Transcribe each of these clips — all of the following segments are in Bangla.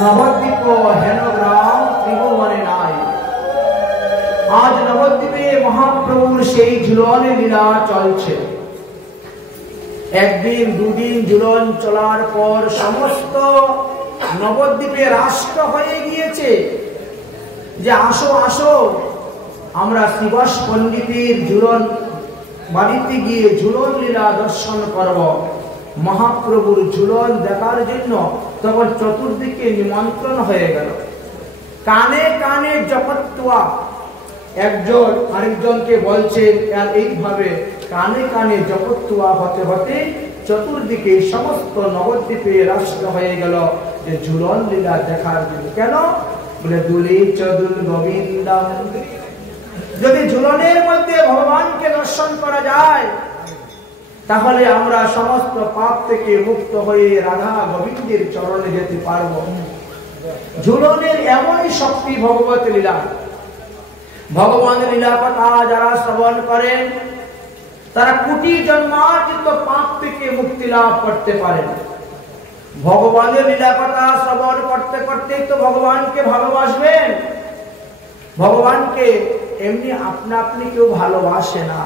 নবদ্বীপ হেন গ্রাম ত্রিভুবনে নাই। আজ নবদ্বীপে মহাপ্রভুর সেই ঝুলন লীলা চলছে। একদিন দুদিন ঝুলন চলার পর সমস্ত নবদ্বীপে রাষ্ট্র হয়ে গিয়েছে যে আসো আসো আমরা শিবাস পণ্ডিতের ঝুলন বাড়িতে গিয়ে ঝুলন লীলা দর্শন করব। মহাপ্রভুর ঝুলন দেখার জন্য তখন চতুর্দিকে নিমন্ত্রণ হয়ে গেল। কানে কানে জপত্তুয়া একজন আরেকজনকে বলছেন, আর এইভাবে কানে কানে জপত্তুয়া হতে হতে চতুর্দিকে সমস্ত নবদ্বীপে রাষ্ট্র হয়ে গেল যে ঝুলন লীলা দেখার জন্য। কেন বলে দুলে চদুল গোবিন্দম, যদি ঝুলনের মধ্যে ভগবানকে দর্শন করা যায় তাহলে আমরা সমস্ত পাপ থেকে মুক্ত হয়ে রাধা গোবিন্দের চরণে যেতে পারব। ঝুলনের এমনই শক্তি ভগবত লীলা। ভগবানের লীলা কথা যারা শ্রবণ করেন তারা কোটি জন্মার্জিত পাপ থেকে মুক্তি লাভ করতে পারেন। ভগবানের লীলা কথা শ্রবণ করতে করতে তো ভগবানকে ভালোবাসবেন। ভগবানকে এমনি আপনা আপনি কেউ ভালোবাসে না।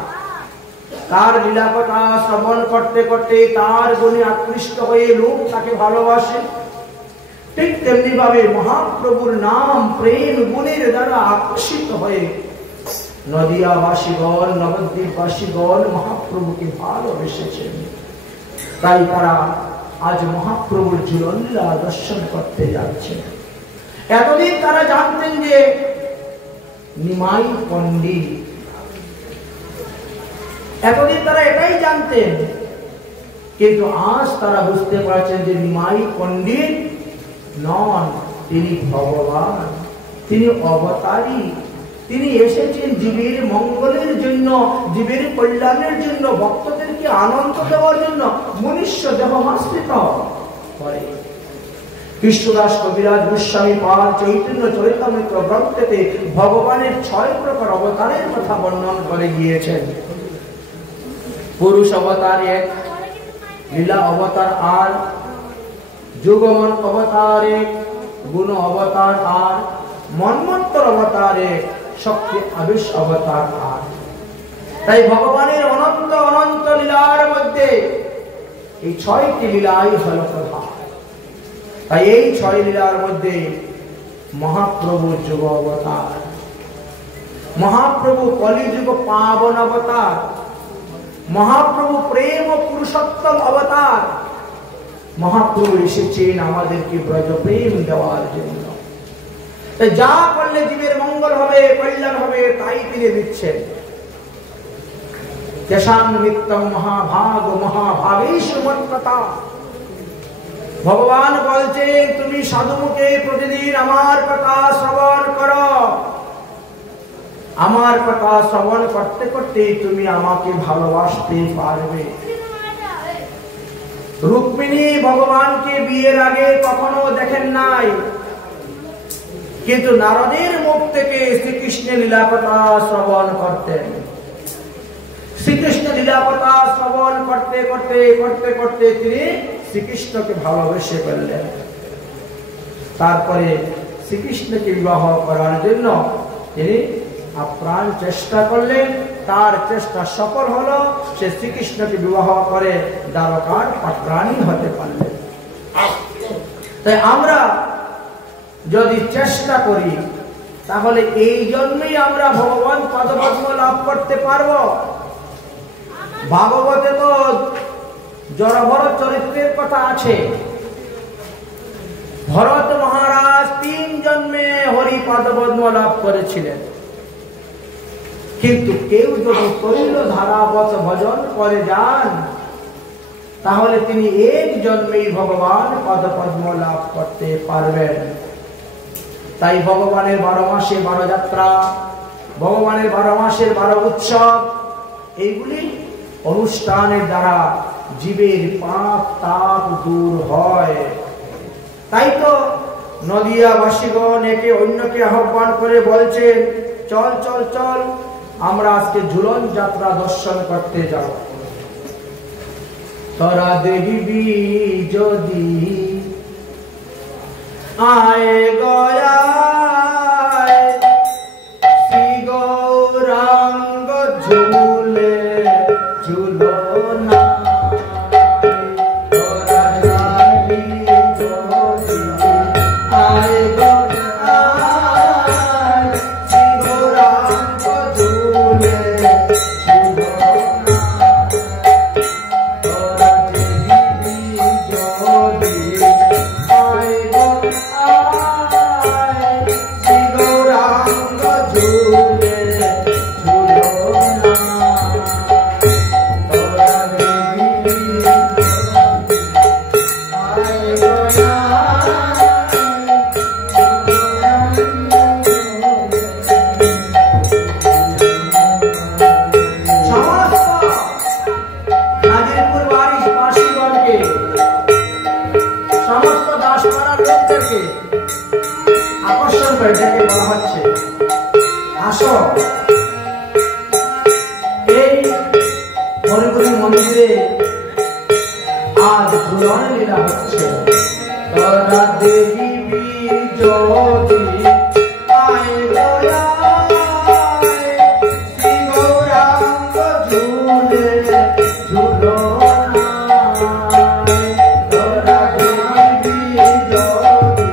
তার লীলা কথা শ্রবণ করতে করতে তার গুণে আকৃষ্ট হয়ে লোক তাকে ভালোবাসে। ঠিক তেমনি ভাবে মহাপ্রভুর নাম প্রেম গুণের দ্বারা আকর্ষিত হয়ে নদিয়াবাসীগণ নবদ্বীপবাসীগণ মহাপ্রভুকে ভালোবেসেছেন। তাই তারা আজ মহাপ্রভুর ঝুলন লীলা দর্শন করতে যাচ্ছেন। এতদিন তারা জানতেন যে নিমাই পণ্ডিত, এতদিন তারা এটাই জানতেন, কিন্তু আজ তারা বুঝতে পারছেন যে নিমাই পণ্ডিত নন, তিনি ভগবান, তিনি অবতারী। তিনি এসেছেন জীবের মঙ্গলের জন্য, জীবের কল্যাণের জন্য, ভক্তদেরকে আনন্দ দেওয়ার জন্য মনুষ্য দেহমাশ্রিত করে। কৃষ্ণদাস কবিরাজ গোস্বামী পাল চৈতন্য চরিতামৃত গ্রন্থেতে ভগবানের 6 প্রকার অবতারের কথা বর্ণন করে গিয়েছেন। পুরুষ অবতার 1, লীলা অবতার 8, যুগমন অবতার 1, গুণ অবতার 8, মন্বন্তর অবতার 1, শক্তি আবেশ অবতার 8। তাই ভগবানের অনন্ত অনন্ত লীলার মধ্যে এই 6টি লীলাই হল প্রধান। তাই এই 6 লীলার মধ্যে মহাপ্রভু যুগ অবতার, মহাপ্রভু কলিযুগ পাবন অবতার, মহাপ্রভু প্রেম ও পুরুষোত্তম অবতার। মহাপ্রভু এসেছেন আমাদেরকে ব্রজ প্রেম দেওয়ার জন্য। যা করলে জীবের মঙ্গল হবে, কল্যাণ হবে, তাই তিনি দিচ্ছেন। তেষাং নিত্যং মহাভাগ মহাভাবেষু মত্ততা। ভগবান বলছেন তুমি সাধুমুখে প্রতিদিন আমার কথা শ্রবণ করো। আমার কথা শ্রবণ করতে করতে তুমি আমাকে ভালোবাসতে পারবে। রুক্মিণী ভগবানকে বিয়ের আগে কখনো দেখেন নাই, কিন্তু নারদের মুখ থেকে শ্রীকৃষ্ণের লীলা কথা শ্রবণ করতেন। শ্রীকৃষ্ণ লীলা কথা শ্রবণ করতে করতে করতে করতে তিনি শ্রীকৃষ্ণকে ভালোবেসে ফেললেন। তারপরে শ্রীকৃষ্ণকে বিবাহ করার জন্য তিনি আপ্রাণ চেষ্টা করলেন। তার চেষ্টা সফল হলো, সে শ্রীকৃষ্ণকে বিবাহ করে দ্বারকার পাত্রাণী হতে পারলেন। তাই আমরা যদি চেষ্টা করি তাহলে এই জন্যই আমরা ভগবান পদপদ্ম লাভ করতে পারব। ভাগবতে তো জড়ভরত চরিত্রের কথা আছে। ভরত মহারাজ 3 জন্মে হরি পদপদ্ম লাভ করেছিলেন, কিন্তু কেউ যদি তৈল ধারাবত ভজন করে যান তাহলে তিনি 1 জন্মেই ভগবান পদপদ্ম লাভ করতে পারবেন। তাই ভগবানের 12 মাসে 12 যাত্রা, ভগবানের 12 মাসের 12 উৎসব, এইগুলি অনুষ্ঠানের দ্বারা জীবের পাপ তাপ দূর হয়। তাই তো নদিয়াবাসীগণ একে অন্যকে আহ্বান করে বলছেন, চল চল চল আমরা আজকে ঝুলন যাত্রা দর্শন করতে যাব। তোরা দেখবি যদি আয় গয়ায় শ্রী গৌরাঙ্গ ঝুলে ঝুলনা তোরা দেখবি যদি আয় গয়ায় শ্রী গৌরাঙ্গ ঝুলে আকর্ষণ করে যাকে বলা হচ্ছে আসো এই হরিপুরি মন্দিরে আজ ঝুলন লীলা হচ্ছে তোরা দেবী যদি আয় গয়ায় শ্রী গৌরাঙ্গ ঝুলে ঝুলনা তোরা দেবী যদি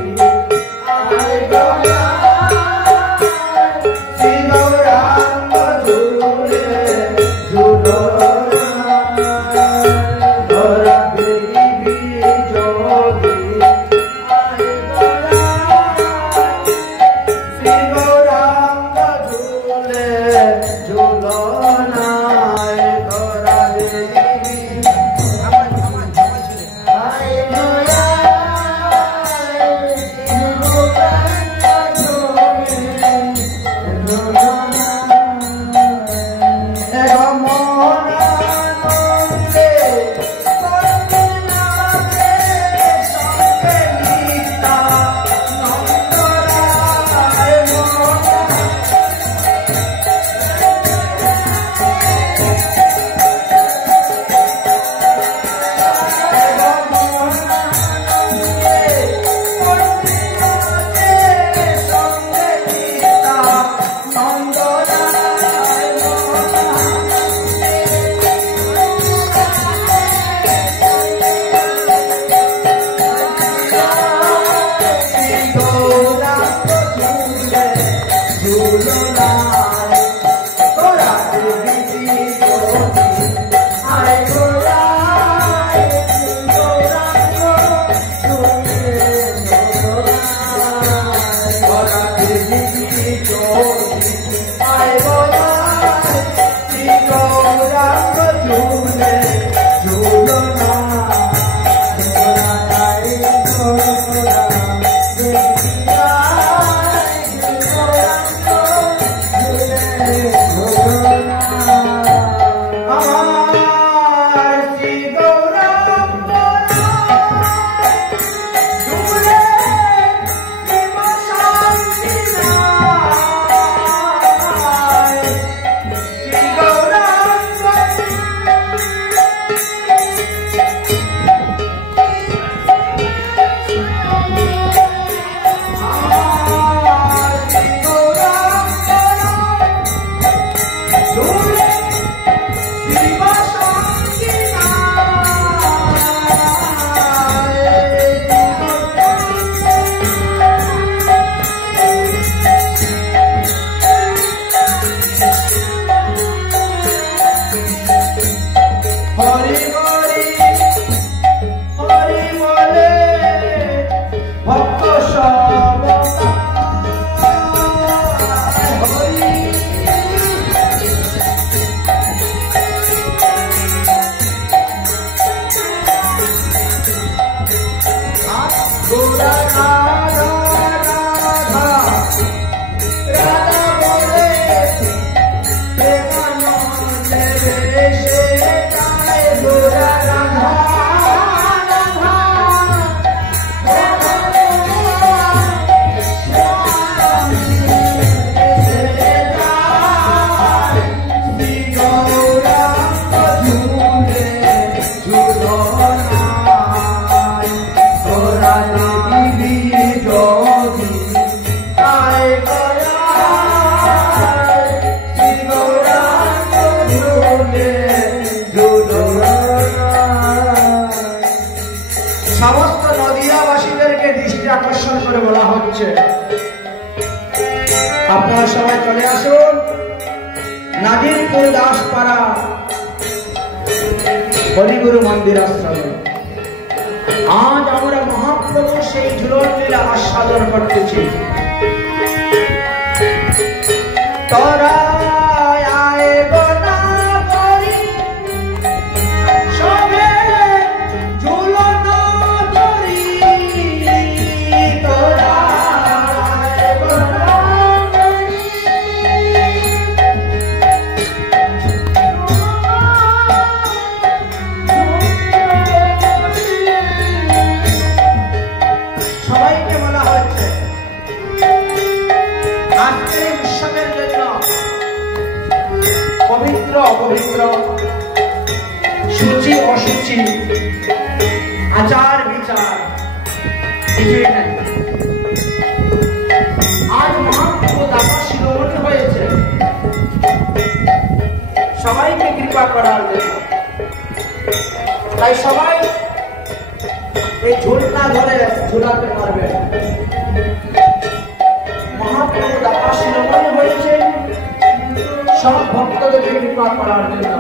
আয় গয়ায় শ্রী গৌরাঙ্গ ঝুলে ঝুলনা তোরা দেবী যদি আয় সমস্ত নদিয়াবাসীদেরকে দৃষ্টি আকর্ষণ করে বলা হচ্ছে, আপনারা সবাই চলে আসুন নাজিরপুর দাসপাড়া হরিগুরু মন্দির আশ্রমে। আজ আমরা মহাপ্রভু সেই ঝুলন লীলা আস্বাদন করতেছি। তোরা অপবিত্র, সূচি অসুচি, আচার বিচার কিছুই নাই। আজ মহাপ্রভু দাতা শিরোমণি হয়েছে সবাইকে কৃপা করার জন্য। তাই সবাই এই ঝুলনা ধরে ঝুলাতে পারবে। মহাপ্রভু দাতা শিরোমণি হয়েছে সব ভক্তদেরকে কৃপা করার জন্য।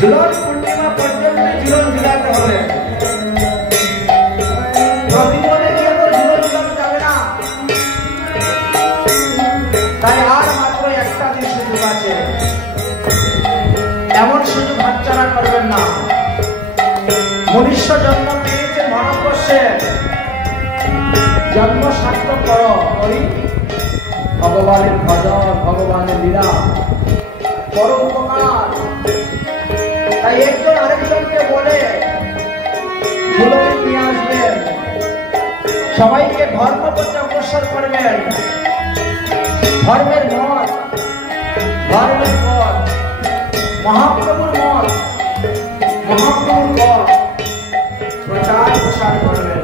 ঝুলন পূর্ণিমা পর্যন্ত ঝুলন ঝুলাতে হবে। প্রতিদিনে গিয়ে তো ঝুলন ঝুলানো যাবে না। তাই আর মাত্র একটা দিন সুযোগ আছে। এমন সুযোগ হাতছাড়া করবেন না। মনুষ্য জন্ম পেয়েছে ভারতবর্ষে, জন্ম সার্থক করো করি ভগবানের ভজন, ভগবানের লীলা, বড় উপকার। তাই একজন আরেকজনকে বলে ঝুলনে নিয়ে আসবেন, সবাইকে ধর্ম প্রতি অগ্রসর করবেন। ধর্মের মত, ধর্মের পথ, মহাপ্রভুর মত, মহাপ্রভুর পথ প্রচার প্রসার করবেন।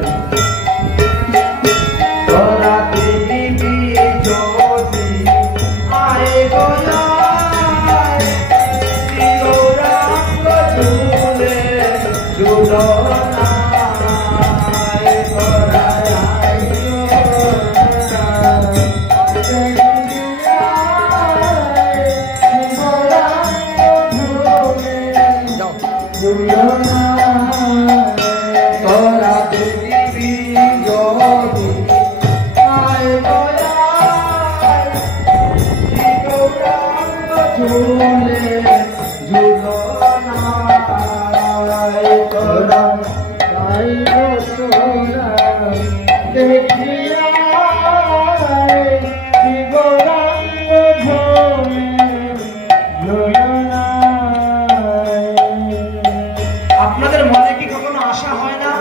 আপনাদের মনে কি কখনো আশা হয় না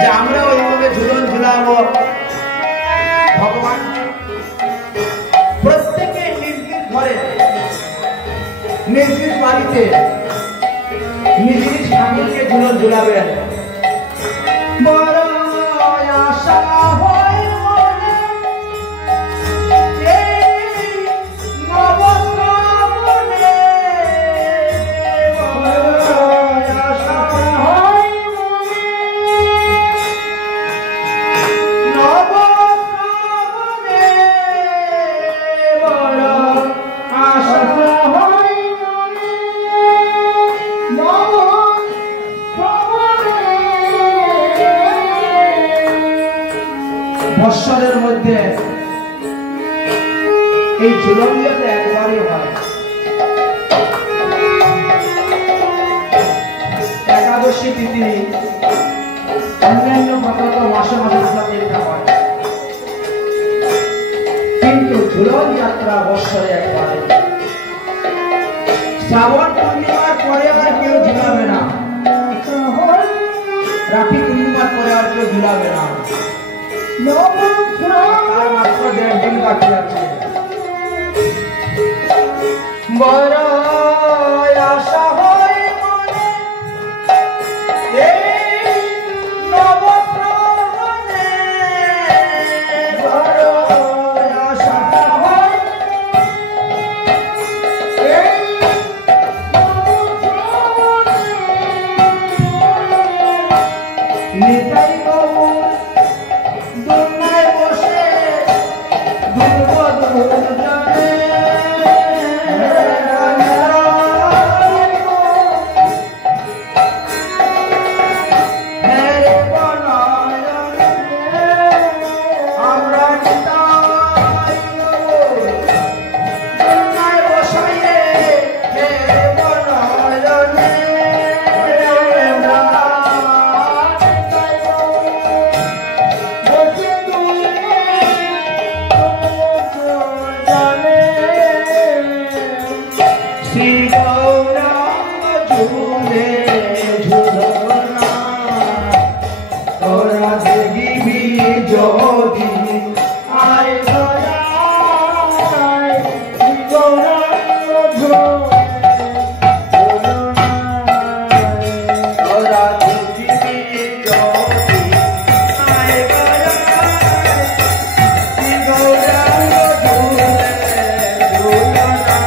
যে আমরা ওইভাবে ঝুলন ঝুলাবো? ভগবান প্রত্যেকে নিজ নিজ ঘরে নিজ নিজ বাড়িতে নিজ নিজ ঠাকুরকে ঝুলন ঝুলাবেন। বড় আশা হয় মনে, এই নবশ্রাবণে, বড় আশা হয় মনে, নবশ্রাবণে, বড় আশা হয় মনে, বৎসরের মধ্যে এই ঝুলন যাতে একবারই হয়। একাদশী তিথি অন্যান্য প্রকল্প মাসে মাসে এটা হয়, কিন্তু ঝুলন যাত্রা বৎসরে একবারে। শ্রাবণ পূর্ণিমার পরে আর কেউ ঝুলাবে না, রাখি পূর্ণিমার পরে আর কেউ ঝুলাবে না। আর মাত্র 1.5 দিন বাকি আছে। বড় আশা হয় মনে, এই নবশ্রাবণে, বড় আশা হয়, এই নবশ্রাবণে, নিতাই বাবু দুনিয়ায় বসে দুর্গত জানে, আমরা দুনিয়ায় বসাইয়ে শ্রী গৌরাঙ্গ ঝুলে ঝুলনা, তোরা দেখিবি যদি আয় গড়ায়, শ্রী গৌরাঙ্গ ঝুলে ঝুলনা, তোরা দেখিবি যদি আয় গড়ায়, শ্রী গৌরাঙ্গ ঝুলে ঝুলনা।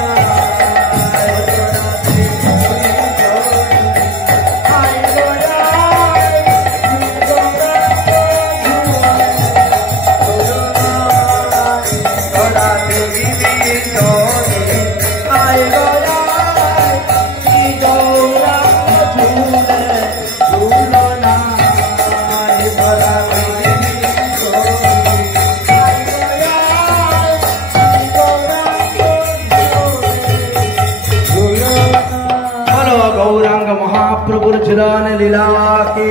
गौरांग महाप्रभु झुलन लीला के,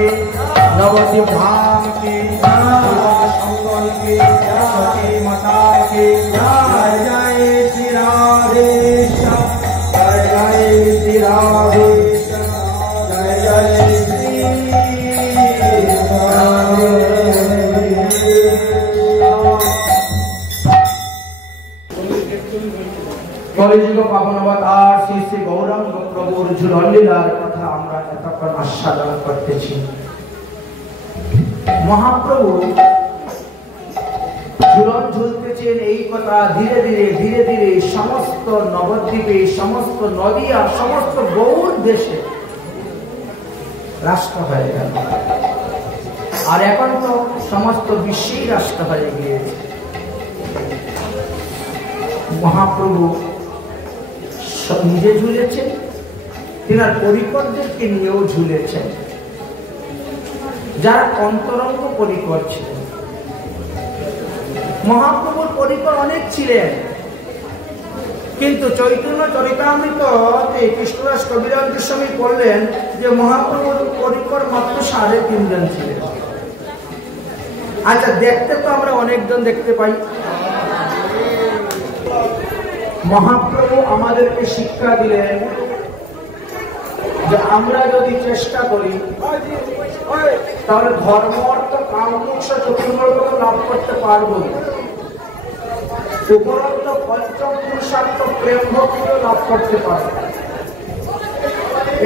नवद्वीप धाम की, शंकर की, सती माता की, जय जय श्री राधे श्याम, जय जय श्री राधे श्याम, जय जय श्री राधे। কলিযুগ পাবন অবতার শ্রী শ্রী গৌরাঙ্গ প্রভুর ঝুলন লীলার কথা আমরা এতক্ষণ আস্বাদন করতেছি। মহাপ্রভু ঝুলন ঝুলতেছেন, এই কথা ধীরে ধীরে ধীরে ধীরে সমস্ত নবদ্বীপে, সমস্ত নদিয়া, সমস্ত গৌর দেশে রাষ্ট্র হয়ে গেল। আর এখন তো সমস্ত বিশ্বেই রাষ্ট্র হয়ে গিয়েছে। মহাপ্রভু নিজে ঝুলেছেন, তিনার পরিকরদেরকে নিয়েও ঝুলেছেন, যারা অন্তরঙ্গ পরিকর ছিলেন। মহাপ্রভুর পরিকর অনেক ছিলেন, কিন্তু চৈতন্য চরিতামৃত কৃষ্ণদাস কবিরাজ গোস্বামী বললেন যে মহাপ্রভুর পরিকর মাত্র 3.5 জন ছিলেন। আচ্ছা, দেখতে তো আমরা অনেকজন দেখতে পাই। মহাপ্রভু আমাদেরকে শিক্ষা দিলেন যে আমরা যদি চেষ্টা করি তাহলে ধর্ম অর্থ কাম মোক্ষ চতুর্বর্গ লাভ করতে পারবো, উপরন্ত পঞ্চম পুরুষার্থ প্রেম ভক্তি লাভ করতে পারবো।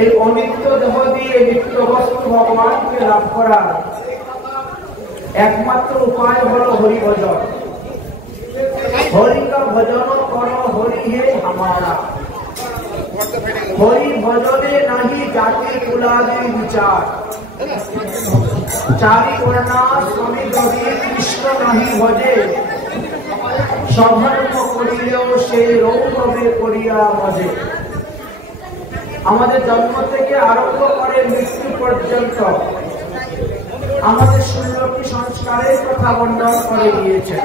এই অনিত্য দেহ দিয়ে নিত্য বস্তু ভগবানকে লাভ করার একমাত্র উপায় হলো হরি ভজন। হরি কা ভজন করো হরি হে হামারা, হরি ভজনে নাহি জাতি কুলাদি বিচার, চারি বর্ণা স্বামী যদি কৃষ্ণ নাহি ভজে, সধর্ম করিলেও সেই রৌরবে করিয়া মজে। আমাদের জন্ম থেকে আরম্ভ করে মৃত্যু পর্যন্ত আমাদের 16টি সংস্কারের কথা বর্ণনা করে দিয়েছে।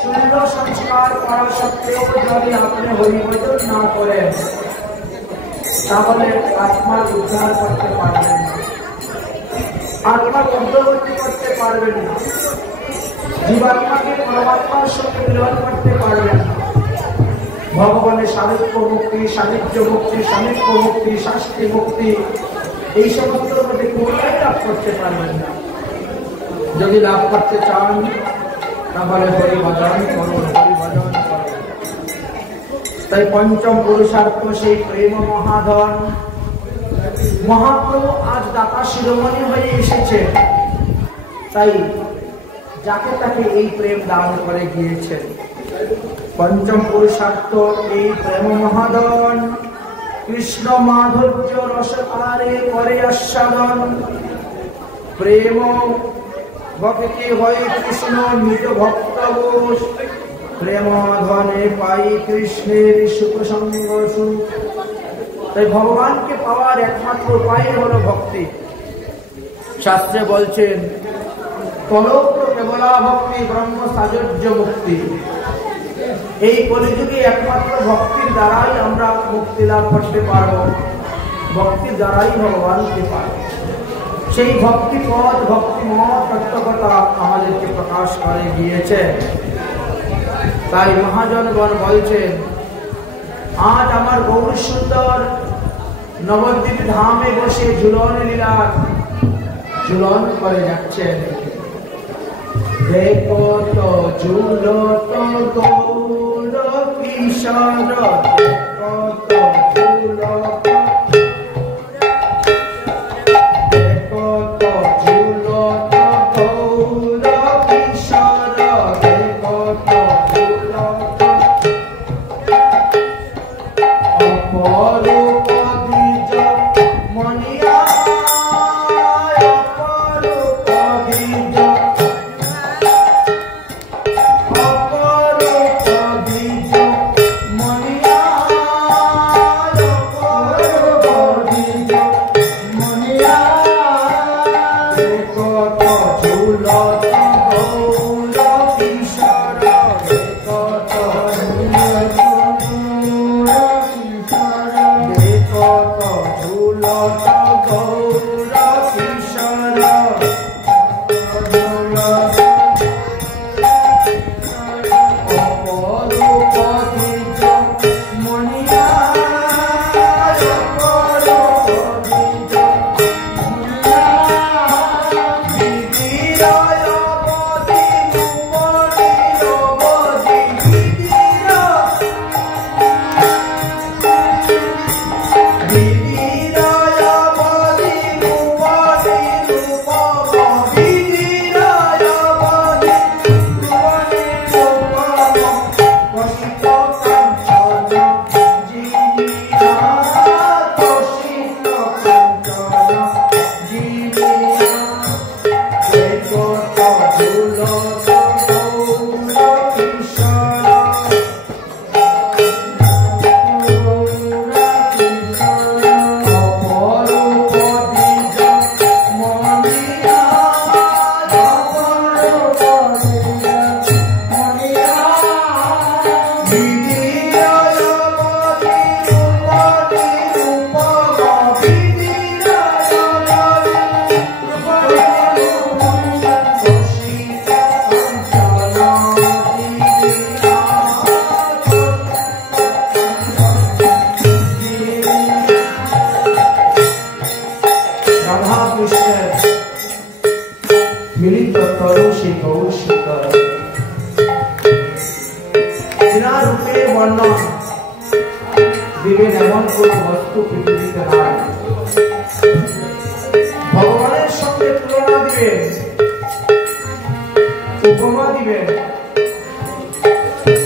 16 সংস্কার করা সত্ত্বেও যদি আপনি হরিভজন না করেন তাহলে আত্মার উদ্ধার করতে পারবেন না, আত্মার অগ্রগতি করতে পারবেন না, জীবাত্মাকে পরমাত্মার সঙ্গে মিলন করতে পারবেন না। ভগবানের সাহিত্য মুক্তি, সাহিত্য মুক্তি, সাহিত্য মুক্তি, শাস্তি মুক্তি এই সমস্ত মধ্যে কোনটাই লাভ করতে পারবেন না। যদি লাভ করতে চান তাহলে হরিভজন করুন, হরিভজন করুন। তাই পঞ্চম পুরুষার্থ সেই প্রেম মহাধন। মহাপ্রভু আজ দাতা শিরোমণি হয়ে এসেছে, তাই যাকে তাকে এই প্রেম দান করে গিয়েছেন। পঞ্চম পুরুষার্থ এই প্রেম মহাধন। কৃষ্ণ মাধুর্য রসকারে করে আস্বাদন, প্রেম ভক্তি হয়ে কৃষ্ণ নিজ ভক্ত বোস, প্রেম ধনে পাই কৃষ্ণের সুখ সঙ্গ সুখ। তাই ভগবানকে পাওয়ার একমাত্র উপায় হলো ভক্তি। শাস্ত্রে বলছেন কলৌক কেবলা ভক্তি ব্রহ্ম সাজর্য মুক্তি। এই কলিযুগে একমাত্র ভক্তির দ্বারাই আমরা মুক্তি লাভ করতে পারব, ভক্তির দ্বারাই ভগবানকে পাব। সেই ভক্তি পথ ভক্তিময় তত্ত্বকথা আমাদেরকে প্রকাশ করে গিয়েছে। তাই মহাজনগণ বলছেন আজ আমার গৌর সুন্দর নবদ্বীপ ধামে বসে ঝুলন লীলা ঝুলন করে যাচ্ছেন। দেখো তো ঝুলত গৌর কিশোর, দেখো তো ঝুলত, দেখো তো ঝুলত গৌর কিশোর, দেখো তো ঝুলত অপরূপ দ্বিজ মনিয়া, অপরূপ দ্বিজ, অপরূপ দ্বিজ মনিয়া, অপরূপ রাধা কৃষ্ণের মিলিত তরু সেই গৌর সুন্দর বিনা রূপে বর্ণন দিবেন এমন কোন বস্তু পৃথিবীতে নাই। ভগবানের সঙ্গে তুলনা দিবেন, উপমা দিবেন,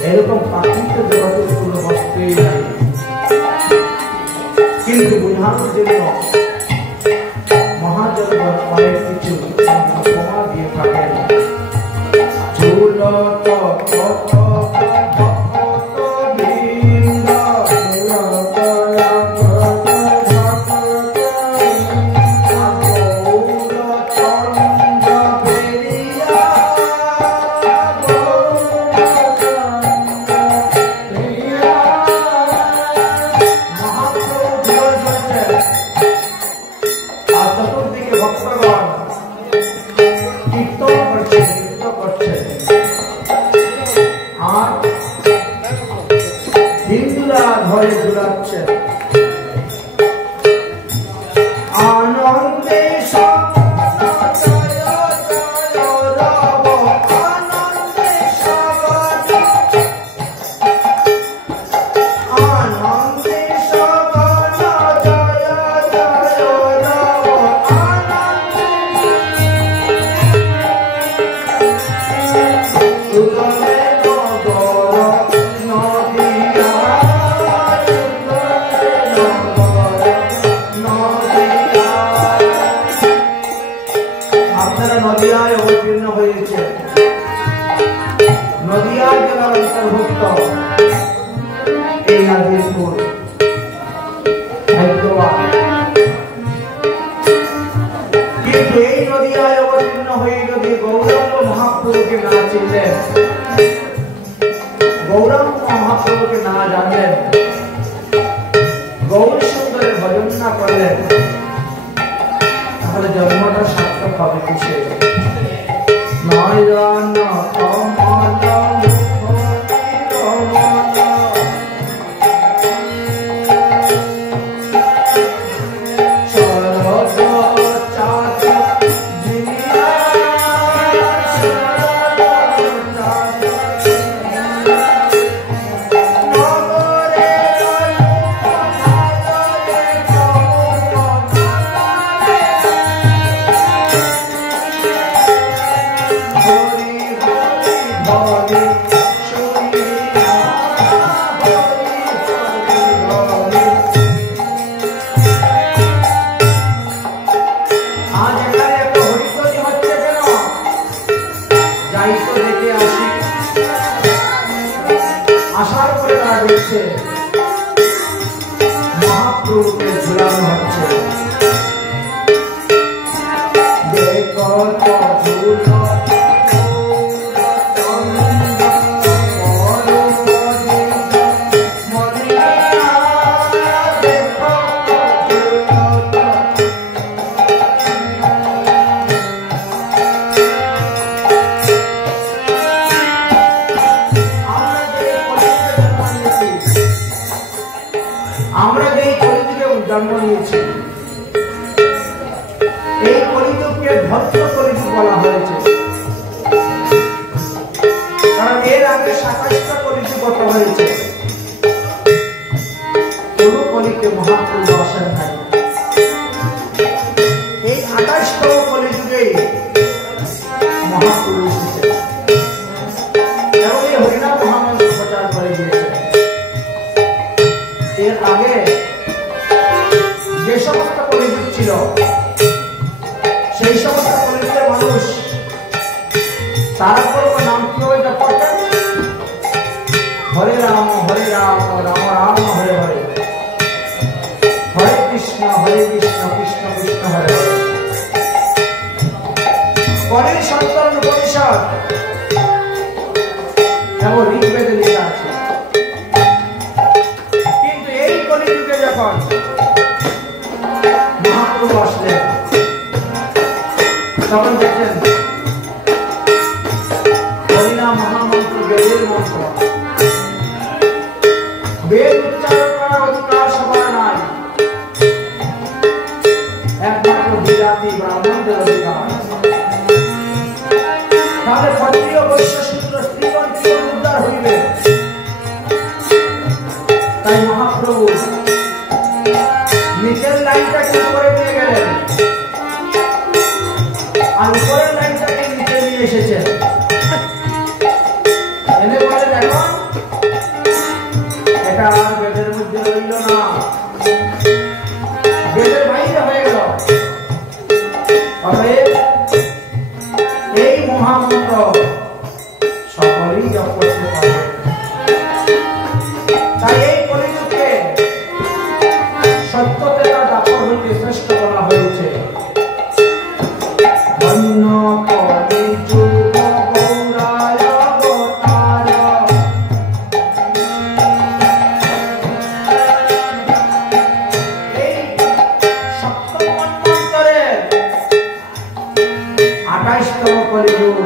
এরকম প্রাকৃতিক জগতের কোন বস্তুই নাই। কিন্তু বোঝানোর জন্য মহাজগৎ অনেক কিছু উপমা দিয়ে থাকেন। বেদ উচ্চারণ করার অধিকার সবার নাই। একবার একমাত্র বিরাতি ব্রাহ্মণদের অধিকার। তাহলে ক্ষত্রিয় বৈশ্য শূদ্র স্ত্রীগণ কি উদ্ধার হইবে? তাই মহাপ্রভু নিচের লাইনটাকে উপরে নিয়ে গেলেন আর উপরের লাইনটাকে নিচে নিয়ে এসেছেন। এনে বলেন এখন এটা আর বেদের মধ্যে রইল না, বেদের বাইরে হয়ে গেল। অতএব এই মহামন্ত্র সকলেই জপ করতে পারবে। তাই এই কলিযুগকে সত্যতেতা দাপর হইতে শ্রেষ্ঠ বলা হয়েছে। ধন্য কলিযুগ গৌরায় অবতার, এই সপ্তম মন্বন্তরের 28তম কলিযুগ,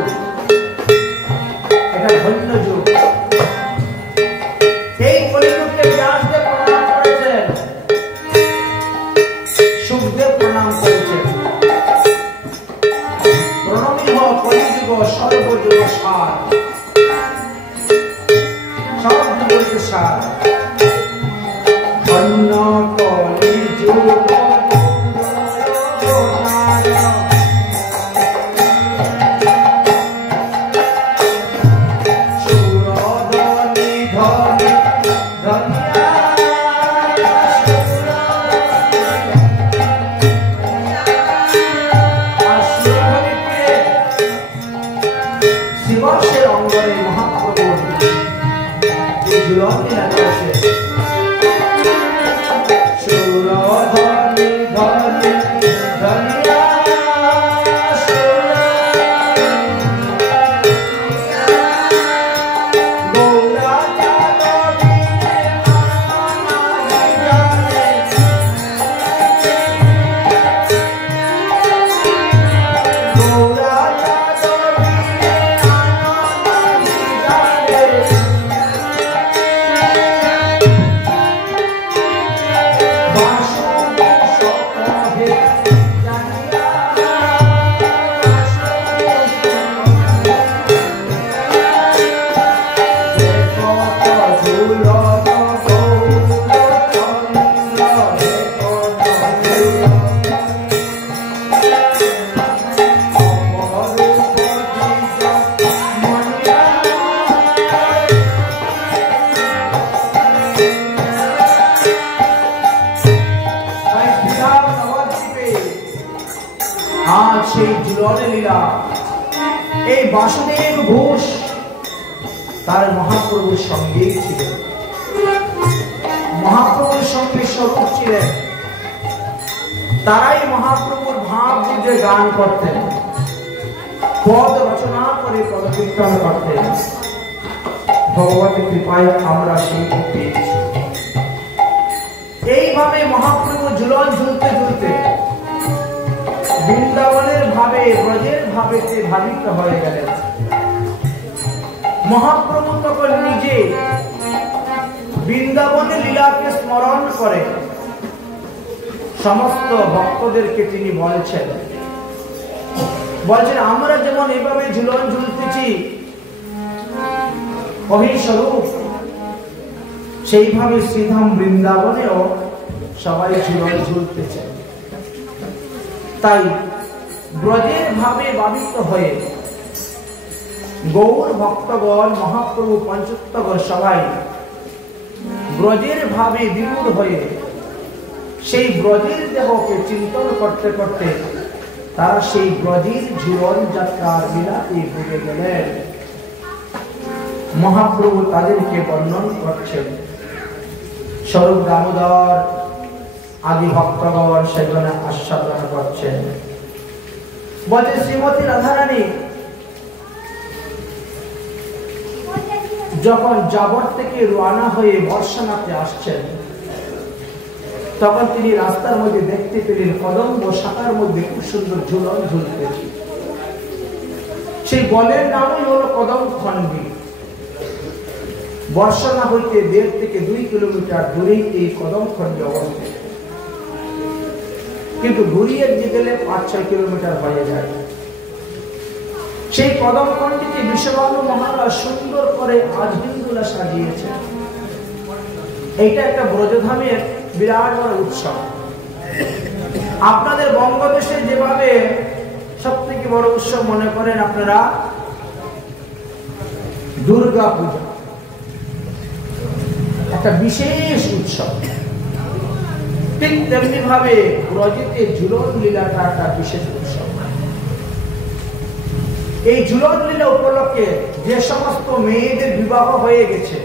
এটা ধন্য যুগ। এই কলিযুগকে ব্যাসদেব প্রণাম করেছেন, সুখদেব প্রণাম করেছেন। প্রণমী হোক কলিযুগ সর্বযুগ সার, সব যুগের সার। ধন্য কলিযুগ শিবসের অঙ্গনে মহাপ্রভু ঝুলন লীলা করেছে। সুরধনি ধনি ধনিয়া গৌরা আজ সেই ঝুলনে লীলা। এই বাসুদেব ঘোষ তার মহাপ্রভুর সঙ্গেই ছিলেন, মহাপ্রভুর সঙ্গে স্বরূপ ছিলেন। তারাই মহাপ্রভুর ভাব বুঝে গান করতেন, পদ রচনা করে পদ কীর্তন করতেন। ভগবতের কৃপায় আমরা সেই পেয়েছি। এইভাবে মহাপ্রভু ঝুলন ঝুলতে ঝুলতে বৃন্দাবনের ভাবে ব্রজের ভাবেতে ভাবিত হয়ে গেলেন। মহাপ্রভু তখন নিজে বৃন্দাবনের লীলাকে স্মরণ করে সমস্ত ভক্তদেরকে তিনি বলছেন আমরা যেমন এভাবে ঝুলন ঝুলতেছি অহিস্বরূপ, সেইভাবে শ্রীধাম বৃন্দাবনেও সবাই ঝুলন ঝুলতেছে। তাই ব্রজের ভাবে ভাবিত হয়ে গৌর ভক্তগণ মহাপ্রভু পঞ্চত্বগণ সবাই ব্রজের ভাবে বিমূঢ় হয়ে সেই ব্রজের দেহকে চিন্তন করতে করতে তারা সেই ব্রজের ঝুলন যাত্রার লীলাতে ডুবে গেলেন। মহাপ্রভু তাদেরকে বর্ণন করছেন। স্বরূপ দামোদর আদি ভক্তগণ সেজন্য আস্বাদন করছেন। বলে শ্রীমতী রাধারানী যখন জাবর থেকে রওনা হয়ে বর্ষানাতে আসছেন, তখন তিনি রাস্তার মধ্যে দেখতে পেলেন কদম্ব শাখার মধ্যে খুব সুন্দর ঝুলন ঝুলতেছে। সেই বনের নামই হলো কদম খণ্ডী। বর্ষানা হইতে 1.5 থেকে 2 কিলোমিটার দূরেই এই কদম খণ্ডী অবস্থিত। কিন্তু ঘুরিয়ে গেলে 5-6 কিলোমিটার হয়ে যায়। সেই কদমখণ্ডটি বিশ্ববাবু মহারাজ সুন্দর করে আজমিনগুলা সাজিয়েছে। এইটা একটা ব্রজধামের বিরাট বড় উৎসব। আপনাদের বঙ্গদেশে যেভাবে সব থেকে বড় উৎসব মনে করেন আপনারা দুর্গা পূজা, একটা বিশেষ উৎসব, ঠিক তেমনি ভাবে ব্রজেতে ঝুলন লীলাটা একটা বিশেষ উৎসব। এই ঝুলন লীলা উপলক্ষে যে সমস্ত মেয়েদের বিবাহ হয়ে গেছে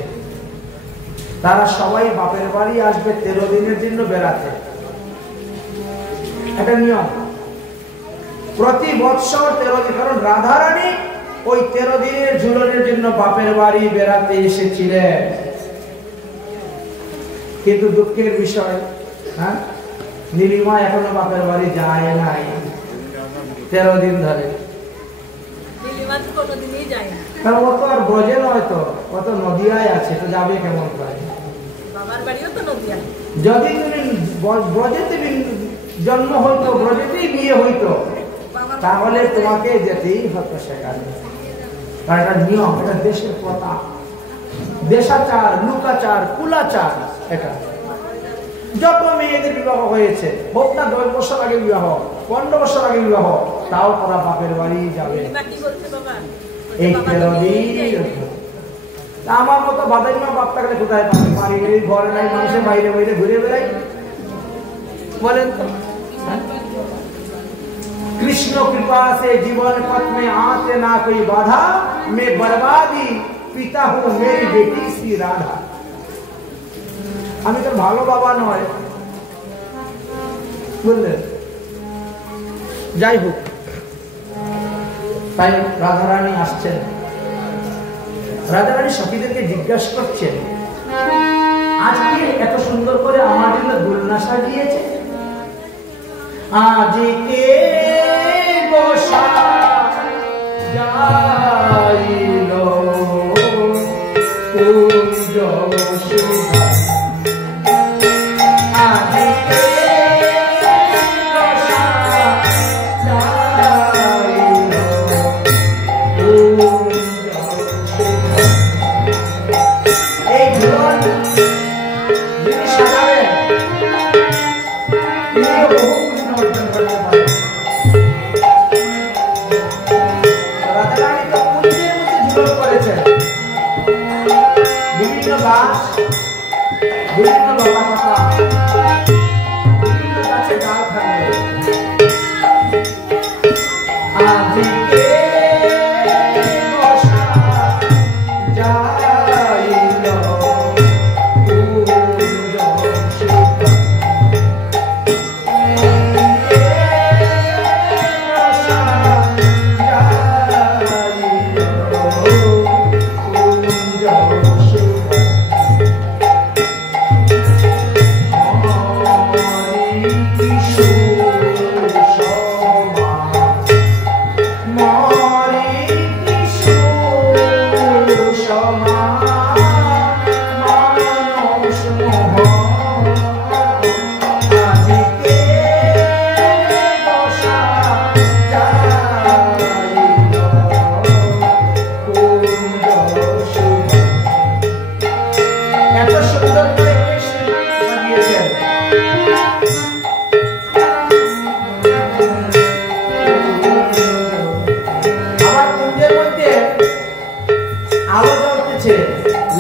তারা সবাই বাপের বাড়ি আসবে 13 দিনের জন্য বেড়াতে। একটা নিয়ম, প্রতি বৎসর 13 দিন, কারণ রাধারানী ওই 13 দিনের ঝুলনের জন্য বাপের বাড়ি বেড়াতে এসেছিলেন। কিন্তু দুঃখের বিষয়, হ্যাঁ, নীলিমা এখনো বাপের বাড়ি যায় নাই 13 দিন ধরে। কারণ ও তো আর ব্রজে নয়, তো কত নদিয়ায় আছে, তো যাবে কেমন করে? যদি তুমি ব্রজেতে জন্ম হইতো, ব্রজেতেই বিয়ে হইতো, তাহলে তোমাকে যেতেই হতো সেখানে। কারণ এটা নিয়ম, এটা দেশের প্রথা, দেশাচার, লুকাচার, কুলাচার। এটা যত মেয়েদের বিবাহ হয়েছে, হোক না 10 বছর আগে বিবাহ, 15 বছর আগে বিবাহ, তাও তারা বাপের বাড়ি যাবে এই 13 দিন। আমার মতো বাদাই মা বাপ থাকলে কোথায় পাবে? বাড়ি বাড়ি ঘরে নাই, মানুষের বাইরে বাইরে ঘুরে বেড়াই, বলেন তো। कृष्ण कृपा से जीवन पथ में आते ना कोई बाधा, मैं बर्बादी पिता हूँ मेरी बेटी श्री राधा। আমি তো ভালো বাবা নয়, বুঝলেন? যাই হোক, তাই রাধারানী আসছেন। রাধারানী সখীদেরকে জিজ্ঞাসা করছেন, আজকে এত সুন্দর করে আমার জন্য দোলনা সাজিয়েছে, আজকে বসা যাইল কুঞ্জ সুধা, আজকে বসা যাইল কুঞ্জ সুধা। এই জীবন যিনি সাজাবেন তিনি বহু পুণ্য অর্জন করতে পারেন। রাধারানী তো কুঞ্জের মধ্যে জীবন করেছেন, বিভিন্ন গাছ, বিভিন্ন লতা পাতা, বিভিন্ন গাছে ডাল থাকবে। আজকে বসা যাইল কুঞ্জ সুধা,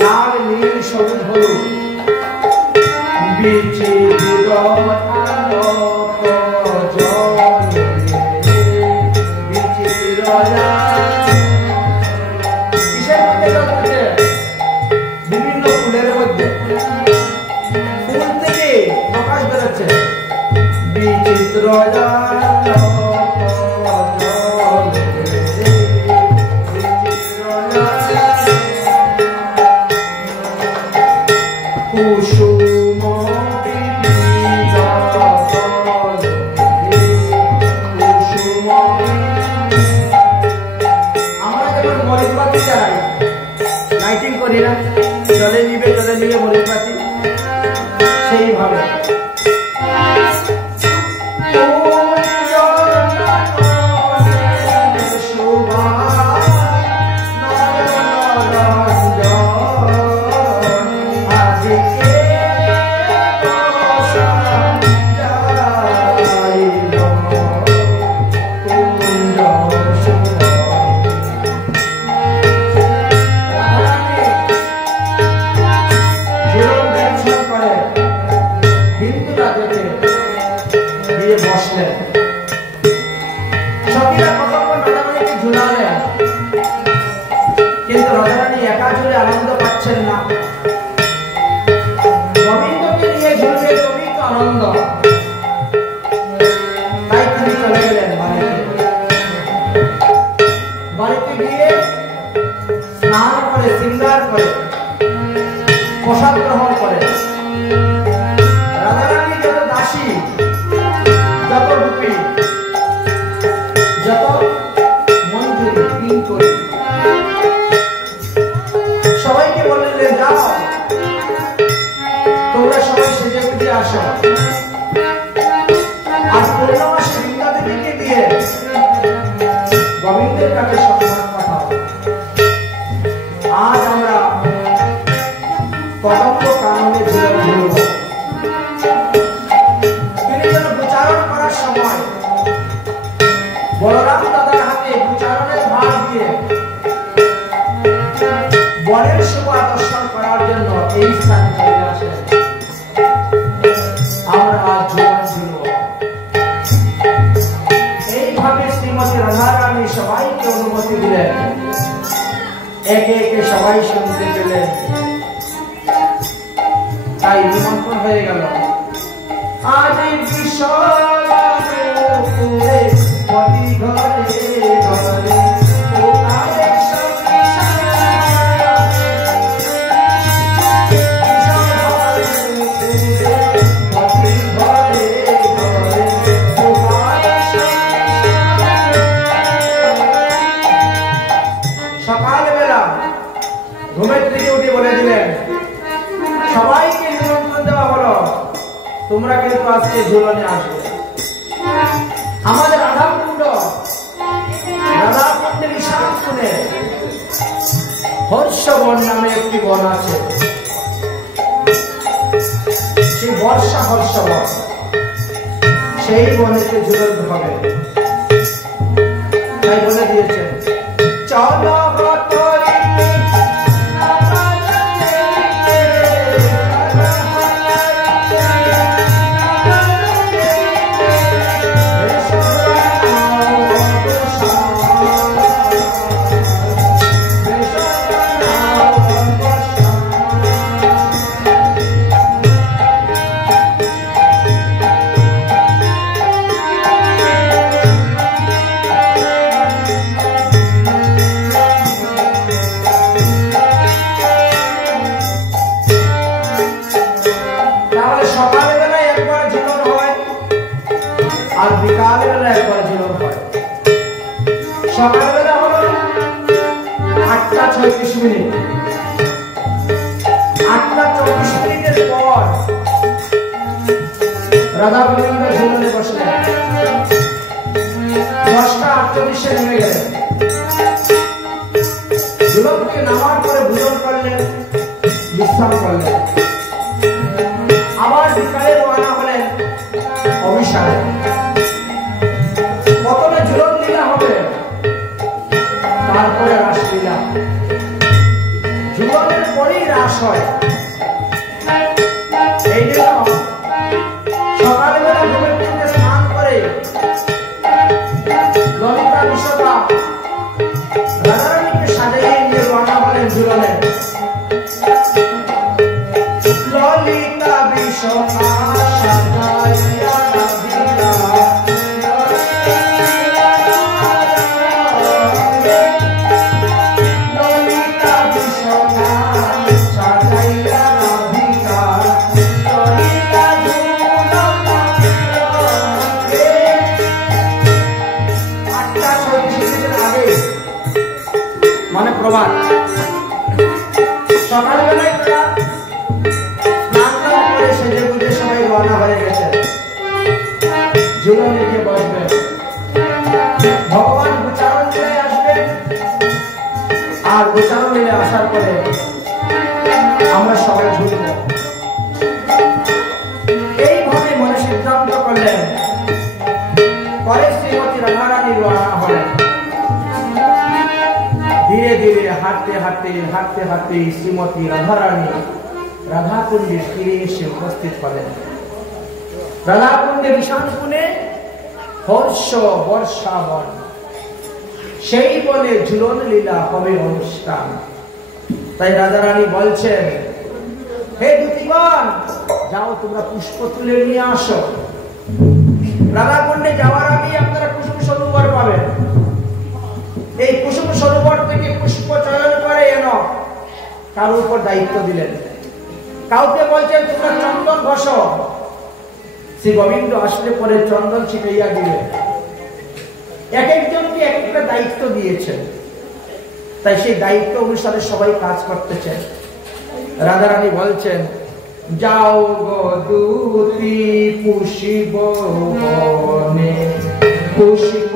লাল নীল সবুজ হলুদ বিচিত্র আলোক জলে, বিচিত্র কিসের মধ্যে জ্বলছে? বিভিন্ন ফুলের মধ্যে, ফুল থেকে প্রকাশ বেরোচ্ছে, বিচিত্র কুসুম কুসুম। আমরা যখন মরিচবাতি চাই, লাইটিং করি না, জলে নিবে মরিচবাতি, সেইভাবে বলরাম দাদার হাতে উচ্চারণের ভার দিয়ে বনের শোভা দর্শন করার জন্য এই স্থানে চলে আসেন। আমরা আজ জীবন ছিল এইভাবে শ্রীমতী রাধারানী সবাইকে অনুমতি দিলেন। একে একে সবাই শুনতে পেলেন। তাই নিমন্ত্রণ হয়ে গেল। আজ সকালবেলা ঘুমের থেকে উঠে বলে দিলেন, সবাইকে নিমন্ত্রণ দেওয়া হলো, তোমরা কিন্তু আজকে ঝুলনে আসবে। আমাদের রাধাকুণ্ডের ঈশান কোণে হর্ষবন নামে একটি বন আছে। সেই বর্ষা হর্ষবন, সেই বনেতে ঝুলন হবে। তাই বলে দিয়েছেন, চলো সকালবেলা হলো 8:36 মিনিট। 8:24 মিনিটের পর রাধা গোবিন্দ ঝুলনে বসলেন। 10:48 নেমে গেলেন। ঝুলন থেকে নামার পরে ভোজন করলেন, বিশ্রাম করলেন। আবার বিকালে রওনা হলেন অভিসারে। প্রথমে ঝুলন লীলা হবে, তারপরে রাসলীলা। ঝুলনের পরেই রাস হয়। এই জন্য সকালবেলা ঘুমের থেকে স্নান করে ললিতা বিশোধা রাধারানীকে সাজিয়ে নিয়ে রওনা হলেন ঝুলনে। ললিতা বিশোধা সাজাইয়া প্রভাত। সকালবেলায় স্নান করে সেজে গুজে সবাই রওনা হয়ে গেছে। ঝুলনে গিয়ে বসবে। ভগবান গোচারণ লীলায় আসবেন। আর গোচারণ লীলায় আসার পরে আমরা সবাই ঝুলব। এইভাবে মনে সিদ্ধান্ত করলেন। পরে শ্রীমতী রাধারানী রওনা হলেন। ধীরে ধীরে হাঁটতে হাঁটতে হাঁটতে হাঁটতে শ্রীমতী রাধারানী রাধাকুণ্ডের তীরে এসে উপস্থিত হলেন। রাধাকুণ্ডের ঈশান কোণে হর্ষ বর্ষা বন, সেই বনে ঝুলন লীলা হবে অনুষ্ঠান। তাই রাধারানী বলছেন, হে দূতিগণ, যাও তোমরা পুষ্প তুলে নিয়ে আসো। রাধাকুণ্ডে যাওয়ার আগে আপনারা কুসুম সরোবর পাবেন। এই কুসুম সরোবর থেকে পুষ্প চয়ন করে এনো তার উপর দায়িত্ব দিলেন। কাউকে বলছেন তোমরা চন্দন ঘষো। শ্রী গোবিন্দ আসলে পরে চন্দন ছিটাইয়া দিলেন। এক একজনকে এক একটা দায়িত্ব দিয়েছেন। তাই সেই দায়িত্ব অনুসারে সবাই কাজ করতেছেন। রাধারানী বলছেন, যাও গো দূতি পুষ্প বনে, পুষ্প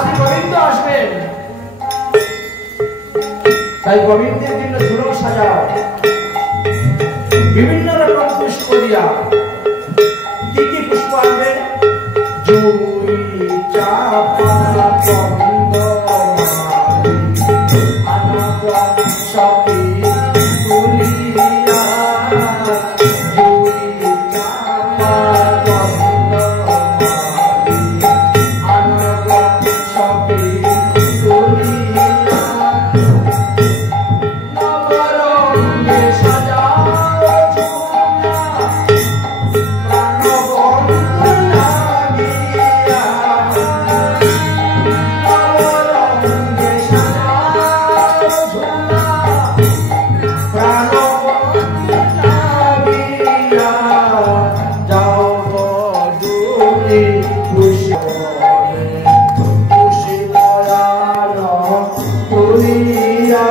শ্রী গোবিন্দ আসবেন, তাই গোবিন্দের জন্য ঝুলন সাজাও বিভিন্ন রকম পুষ্প দিয়া। কি কি পুষ্প আনবে? জুই, চাপা, চন্দ, সখী তুলিয়া। জুই, চাপা, চন্দ, আনন্দ সখী তুলিয়া। নবরঙ্গে সাজাও ঝুলা, প্রাণবন্ত লাগিয়া। নবরঙ্গে সাজাও ঝুলা, প্রাণবন্ত লাগিয়া। যাও বধূরে খুশি খুশি দয়াল করিয়া।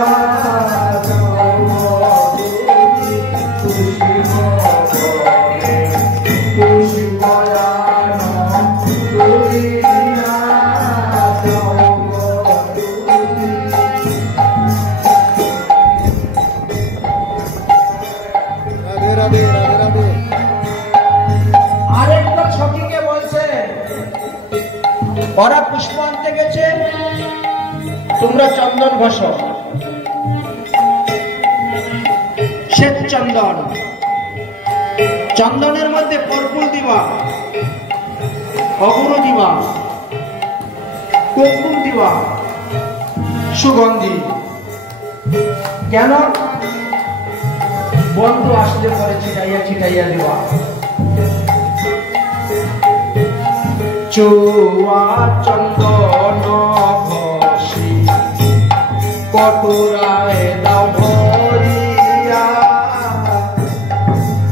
আরেকটা ছকিকে বলছে, ওরা পুষ্প আনতে গেছে, তোমরা চন্দন ঘষো, শ্বেত চন্দন, চন্দনের মধ্যে কর্পূর দিবা, অগুরু দিবা, কুমকুম দিবা, সুগন্ধি। কেন? বন্ধু আসলে পরে ছিটাইয়া ছিটাইয়া দিবা। চুয়া চন্দন ঘষি কটুরায় দাও ভরিয়া।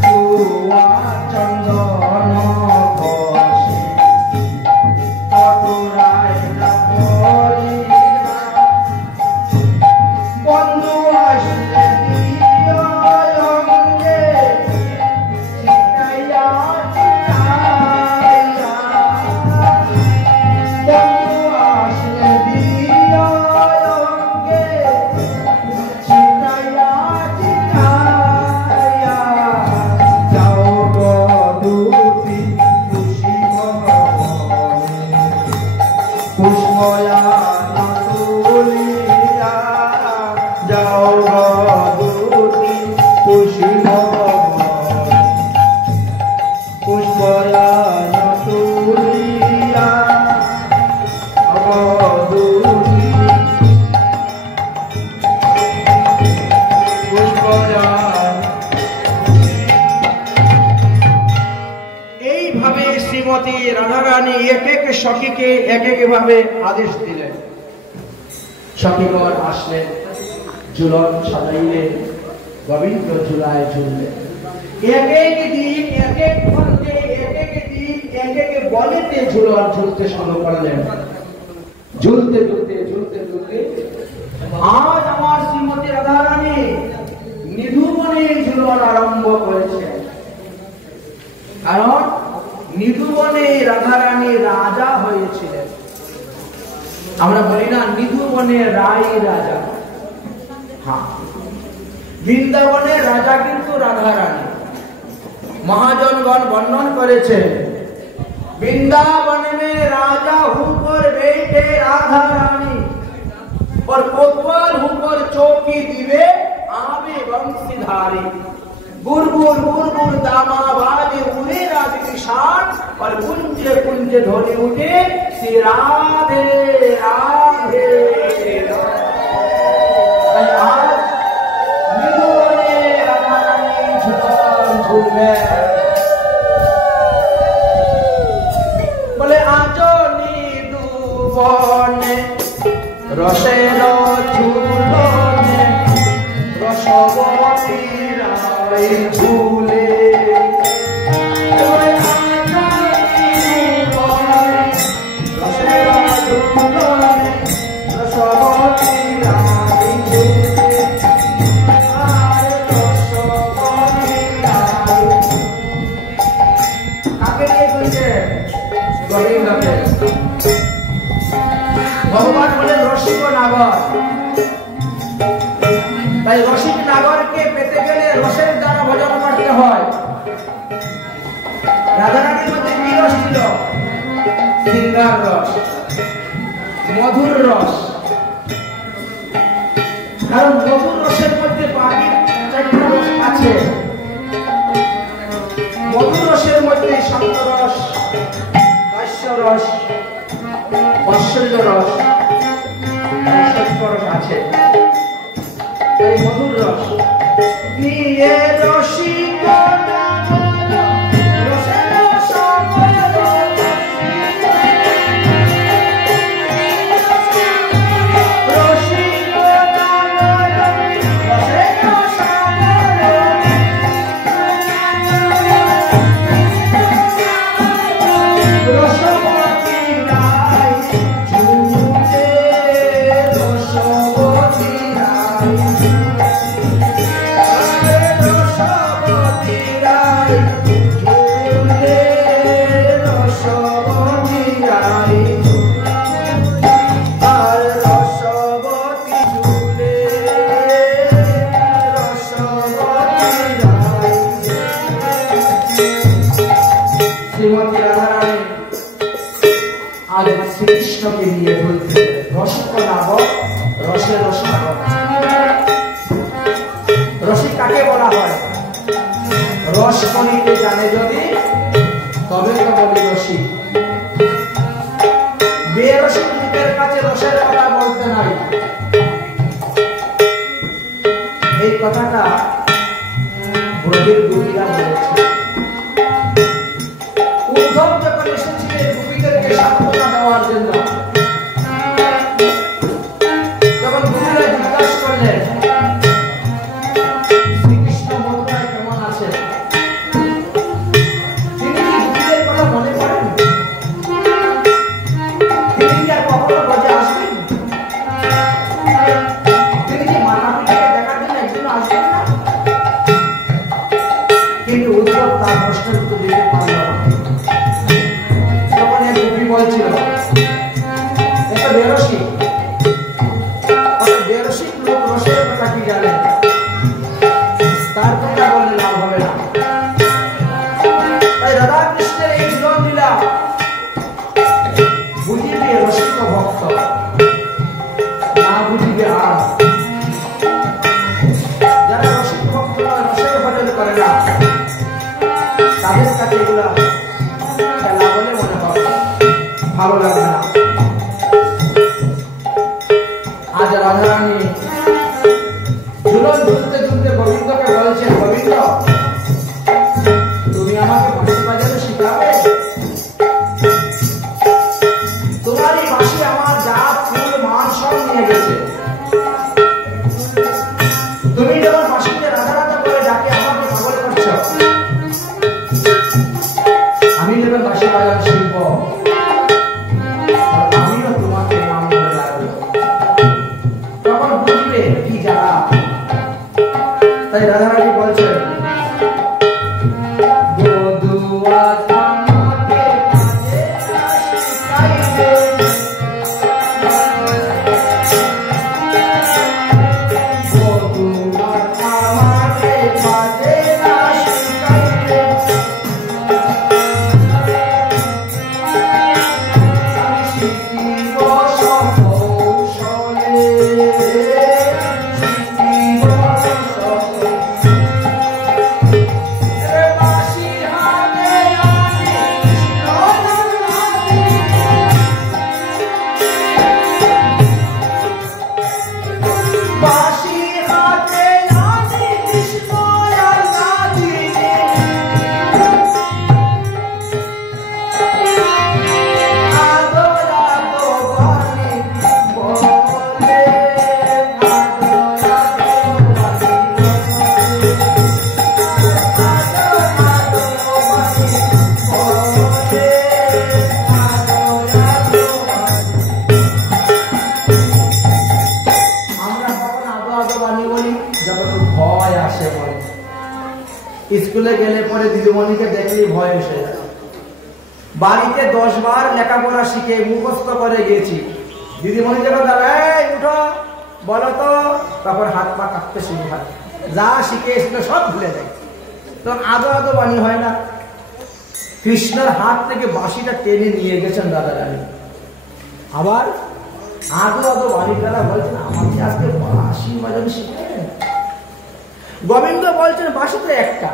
চুয়া চন্দন ঘষি কটুরায় দাও ভরিয়া। বন্ধু আসলে দিও অঙ্গে ছিটাইয়া ছিটাইয়া। বন্ধু আসলে দিও অঙ্গে ছিটাইয়া ছিটাইয়া। যাও বধূটি খুশি মনে পুষ্পয়া না তুলিয়া। যাও বধূটি খুশি মনে পুষ্পয়া না তুলিয়া। বধূটি পুষ্পয়া। এইভাবে শ্রীমতী রাধারানী এক এক সখীকে এক এক ভাবে আদেশ দিলেন। সখীগণ আসলেন, ঝুলন সাজাইলেন, গোবিন্দ ঝুলায় ঝুললেন। এক এক দিন এক এক খণ্ডে এক এক দিন এক এক বলেতে ঝুলন ঝুলতে শুরু করলেন। ঝুলতে ঝুলতে ঝুলতে ঝুলতে আজ আমার শ্রীমতী রাধারানী নিধুবনে ঝুলন আরম্ভ করেছে। কারণ নিধুবনে রাধারানী রাজা হয়েছিলেন। আমরা বলি না নিধুবনে রায় রাজা। হ্যাঁ, বৃন্দাবনের রাজা কিন্তু রাধারানী। মহাজনগণ বর্ণন করেছে, वृंदावन में राजा होकर बैठे राधा रानी और कोतवाल होकर चौकी दिवे आवे वंशीधारी। गुरगुर गुरगुर दामाबाज उड़े राज किशान और कुंज कुंज ध्वनि उठे श्री राधे राधे। आज निधुवने राधा रानी झूम झूम बोले आजो निधुवने रसेर झूलने रसवती राय झूले। গোবিন্দকে। ভগবান হলেন রসিক নাগর, তাই রসিক নাগরকে পেতে গেলে রসের দ্বারা ভজন করতে হয়। রাধারানীর মধ্যে কি রস ছিল? সিঙ্গার রস, মধুর রস। কারণ মধুর রসের মধ্যে বাকি চারটা রস আছে। মধুর রসের মধ্যে শান্ত রস, হাস্য রস, ঐশ্বর্য রস, সত্য রস আছে। এই মধুর রস নিয়ে রসিক শ্রীকৃষ্ণকে নিয়ে বলতে রসিক নাগর, রসের রস নাগর। রসিক কাকে বলা হয়? রস কণিতে জানে যদি তবে তো বলি রসিক। বেরসিক লোকের কাছে রসের কথা বলতে নাই। এই কথাটা ব্রজের গোপীরা বলেছে। উদ্ধব যখন এসেছিলেন গোপীদেরকে সান্ত্বনা দেওয়ার জন্য, তখন গোপীরা জিজ্ঞাসা করলেন শ্রীকৃষ্ণ মথুরায় কেমন আছে? তিনি কি গোপীদের কথা মনে করেন? তিনি কি আর কখনো ব্রজে আসবেন? তিনি কি মাতাপিতাকে দেখার জন্য একদিন আসবেন না? কিন্তু উদ্ধব তার প্রশ্নের উত্তর দিতে পারল না। তখন এক গোপী বলছিল, একটা বেরসিক লোক রসের কথা কি জানেন? তার কথা বললে লাভ হবে না। তাই রাধা কৃষ্ণের এই জীবন লীলা বুঝিবে রসিক ভক্ত, না বুঝিবে আর। যারা রসিক ভক্ত রসের ভজন করে না, তাদের কাছে এগুলা খেলা বলে মনে হয়, ভালো লাগবে না। আজ রাধারানী ঝুলন ঝুলতে ঝুলতে গোবিন্দকে বলছেন, গোবিন্দ তুমি আমাকে বাঁশি বাজাতে শিখাবে? তোমার এই বাঁশি আমার জাত ফুল মান সব নিয়ে গেছে। তুমি যেমন বাঁশিতে রাধা রাধা করে ডাকে আমাকে পাগল করছ, আমি যেমন বাঁশি বাজার শিল্প, আমিও তোমাকে নাম ধরে রাখবো। তখন বুঝবে কি যারা। তাই রাধারানী বলছেন, স্কুলে গেলে পরে দিদিমণিকে দেখলেই ভয় এসে যায়। বাড়িতে 10 বার লেখাপড়া শিখে মুখস্থ করে গেছি, দিদিমণি যখন উঠো বলো তো, তখন হাত পা কাঁপতে শুরু হয়, যা শিখে এসেছিল সব ভুলে যায়। তখন আদো আদো বাণী হয় না। কৃষ্ণের হাত থেকে বাঁশিটা টেনে নিয়ে গেছেন রাধারানী। আবার আদো আদো বাণী দ্বারা বলছেন আমাকে আজকে বাঁশি বাজানো শিখেন। গোবিন্দ বলছেন বাঁশি তো একটা,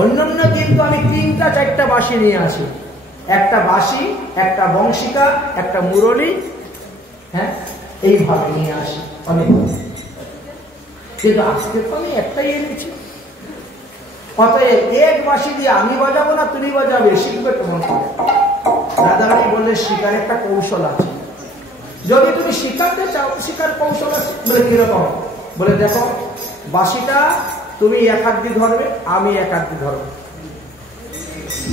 অন্যান্য দিন তো আমি 3টা 4টা বাঁশি নিয়ে আসি, একটা বাঁশি, একটা বংশিকা, একটা মুরলী, হ্যাঁ এইভাবে নিয়ে আসি অনেক, কিন্তু আজকে তো আমি একটাই এনেছি। অতএব এক বাঁশি দিয়ে আমি বাজাবো না তুমি বাজাবে, শিখবে কেমন করে? রাধারানী বললে শিকার একটা কৌশল আছে, যদি তুমি শিখাতে চাও শিকার কৌশল আছে। বলে কিরকম? বলে দেখো বাঁশিটা তুমি এক হাত দিয়ে ধরবে, আমি এক হাত দিয়ে ধরবো।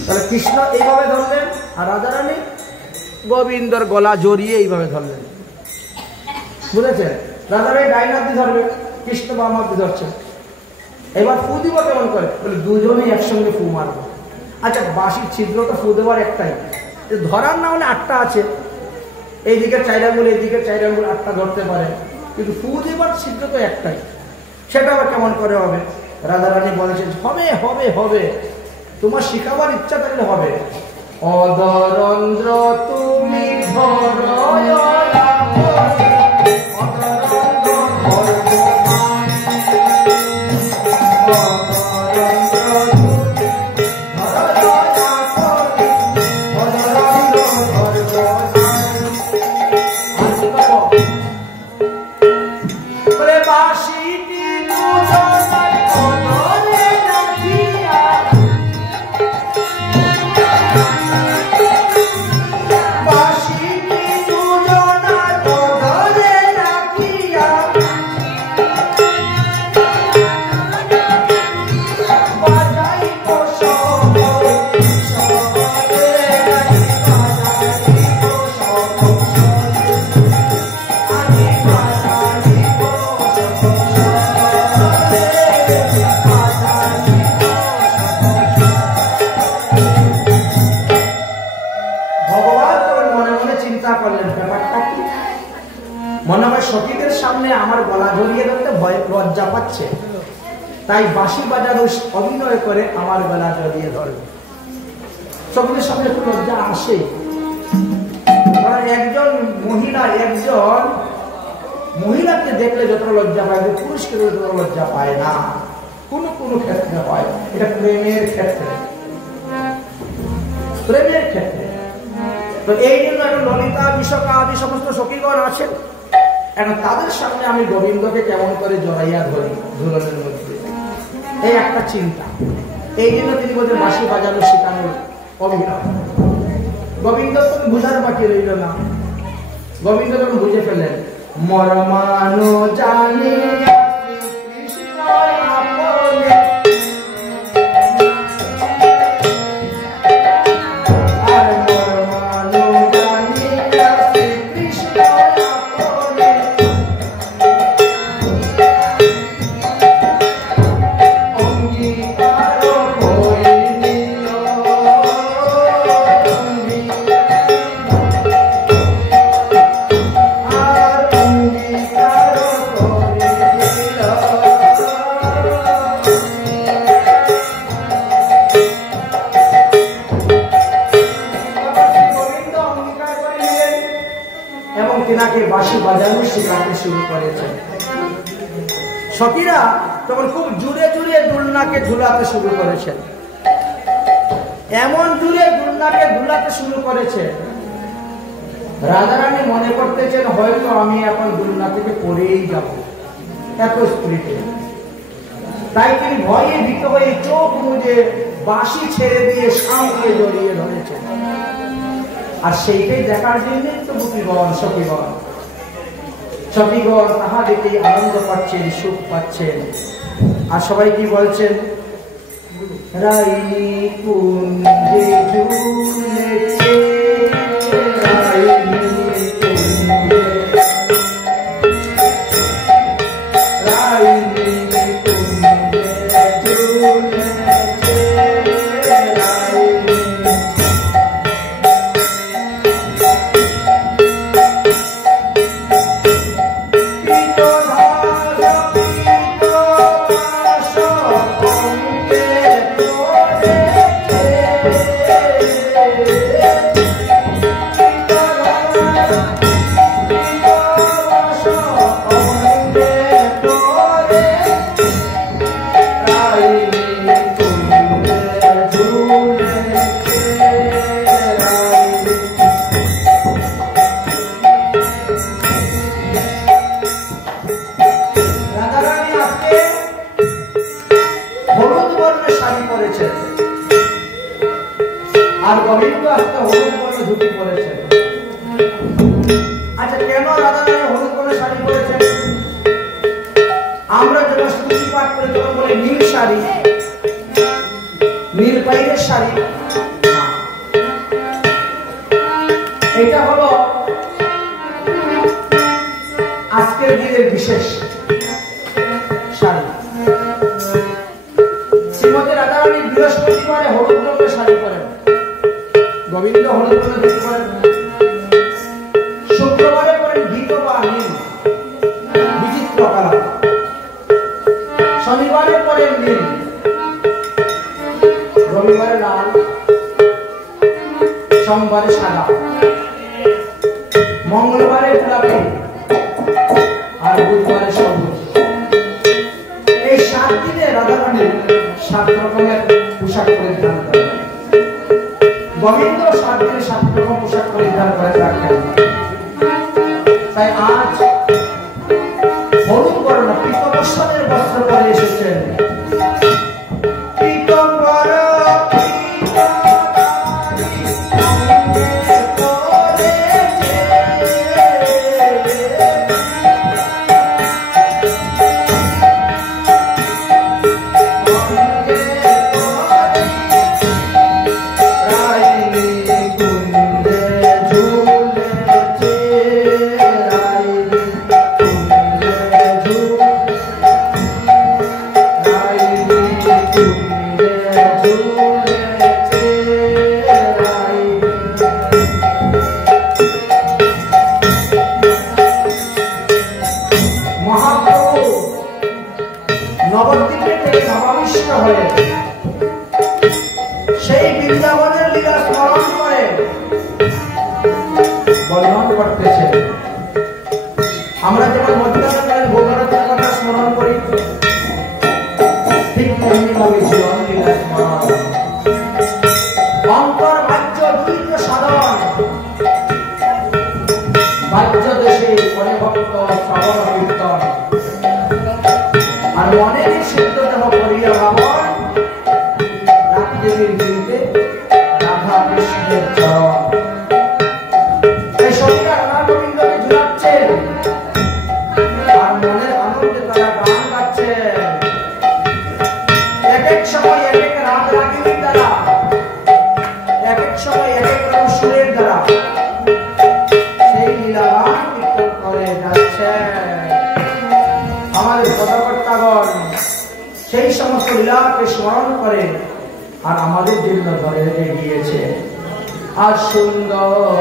তাহলে কৃষ্ণ এইভাবে ধরলেন আর রাধারানী গোবিন্দর গলা জড়িয়ে এইভাবে ধরলেন, বুঝেছেন? রাধারানী ডাইন হাত দিয়ে ধরবে, কৃষ্ণ বাম হাত দিয়ে ধরছেন। এবার ফু দিব কেমন করে? বলে দুজনেই একসঙ্গে ফু মারবো। আচ্ছা বাঁশির ছিদ্র তো ফু দেওয়ার একটাই, ধরার না হলে 8টা আছে, এইদিকে 4 আঙ্গুল এইদিকে 4 আঙ্গুল 8টা ধরতে পারে, কিন্তু ফু দেবার ছিদ্র তো একটাই, সেটা আবার কেমন করে হবে? রাধারানী বলেছেন হবে হবে হবে, তোমার শিখাবার ইচ্ছা থাকলে হবে। অধরন্দ্র তুমি সখীদের সামনে আমার গলা জড়িয়ে ধরতে ভয় লজ্জা পাচ্ছে, তাই বাঁশি বাজানো অভিনয় করে আমার গলা জড়িয়ে ধরবে। সখীদের সামনে একটু লজ্জা আসে, একজন মহিলাকে দেখলে যতটা লজ্জা পায় পুরুষকে যতটা লজ্জা পায় না, কোন কোন ক্ষেত্রে হয়, এটা প্রেমের ক্ষেত্রে, প্রেমের ক্ষেত্রে। তো এই জন্য ললিতা বিশাখা আদি সমস্ত সখীগণ আছেন, এখন তাদের সামনে আমি গোবিন্দকে কেমন করে জড়াইয়া ধরি ঝুলনের মধ্যে, এই একটা চিন্তা। এই জন্য তিনি বলছেন বাঁশি বাজানো শেখানোর অভিনয়। গোবিন্দ তো বুঝার বাকি রইল না, গোবিন্দ যখন বুঝে ফেললেন মরমানো জানি বাঁশি বাজানো শেখাতে শুরু করেছেন। সখীরা তখন খুব জুড়ে জুড়ে দুলনাকে ঝুলাতে শুরু করেছেন, এমন জুড়ে দুলনাকে ঝুলাতে শুরু করেছে রাধারানী মনে করতেছেন হয়তো আমি এখন দুলনা থেকে পড়েই যাব, এত স্পিডে। তাই তিনি ভয়ে ভীত হয়ে চোখ মুজে বাঁশি ছেড়ে দিয়ে সামনে জড়িয়ে ধরেছেন। আর সেইটাই দেখার জন্য তো বুকিগণ সখীগণ তাহা দেখেই আনন্দ পাচ্ছেন, সুখ পাচ্ছেন। আর সবাই কি বলছেন? রাইনি কুঞ্জে ঝুলেছে, রাইনি কুঞ্জে, রাইনি কুঞ্জে ঝুলেছে, রাইনি গোবিন্দ আজকে হলুদ বর্ণ ধুতি পরেছেন। আচ্ছা, কেন রাধা রানী হলুদ বর্ণ শাড়ি পরেছেন? আমরা যখন স্তুতি পাঠ করি তখন বলে নীল শাড়ি, নীল পাইরের শাড়ি। এটা হলো আজকের দিনের বিশেষ শাড়ি। শ্রীমতী রাধারানী বৃহস্পতিবারে হলুদ রঙের শাড়ি পরেন, গোবিন্দ হলুদ রঙের ধুতি পরেন। শুক্রবারে পরেন ঘিত বা নীল বিচিত্র কালার, শনিবারে পরেন নীল, রবিবারে লাল, সোমবারে সাদা, মঙ্গলবারে গোলাপি আর বুধবারে সবুজ। এই 7 দিনে রাধারানী 7 রকমের পোশাক পরিধান করেন। গোবিন্দ 7 দিনে 7 রকম পোশাক পরিধান করে থাকেন। তাই আজ হলুদ বর্ণ পীতবসনের বস্ত্র পরে এসেছেন। নবদ্বীপে থেকে নবাবিষ্ট হয়ে সেই বৃন্দাবনের লীলা স্মরণ করে বর্ণন করতেছে। আমরা যেমন মধ্যকালীন ভোগরতের কথা স্মরণ করি, ঠিক তেমনিভাবে জীবন লীলা স্মরণ। অন্তর বাহ্য দুইত সাধন, বাহ্য দেশে পরিভক্ত শ্রবণ কীর্তন, আর মনের সিদ্ধ দেহ করিয়া ভাবন রাত্রির দিনতে রাধা কৃষ্ণের চরণ। এই সখীরা রাধা গোবিন্দকে ঝুলাচ্ছেন আর মনের আনন্দে তারা গান গাচ্ছেন। এক এক সময় এক এক রাগ রাগিনীর দ্বারা, এক এক সময় এক এক রকম সুরের দ্বারা সেই লীলা গান কীর্তন করে যাচ্ছেন। আমাদের পদকর্তাগণ সেই সমস্ত লীলাকে স্মরণ করে আর আমাদের জন্য ধরে এগিয়েছে। আর সুন্দর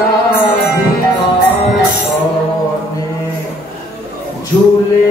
রাধিকার শরণে ঝুলে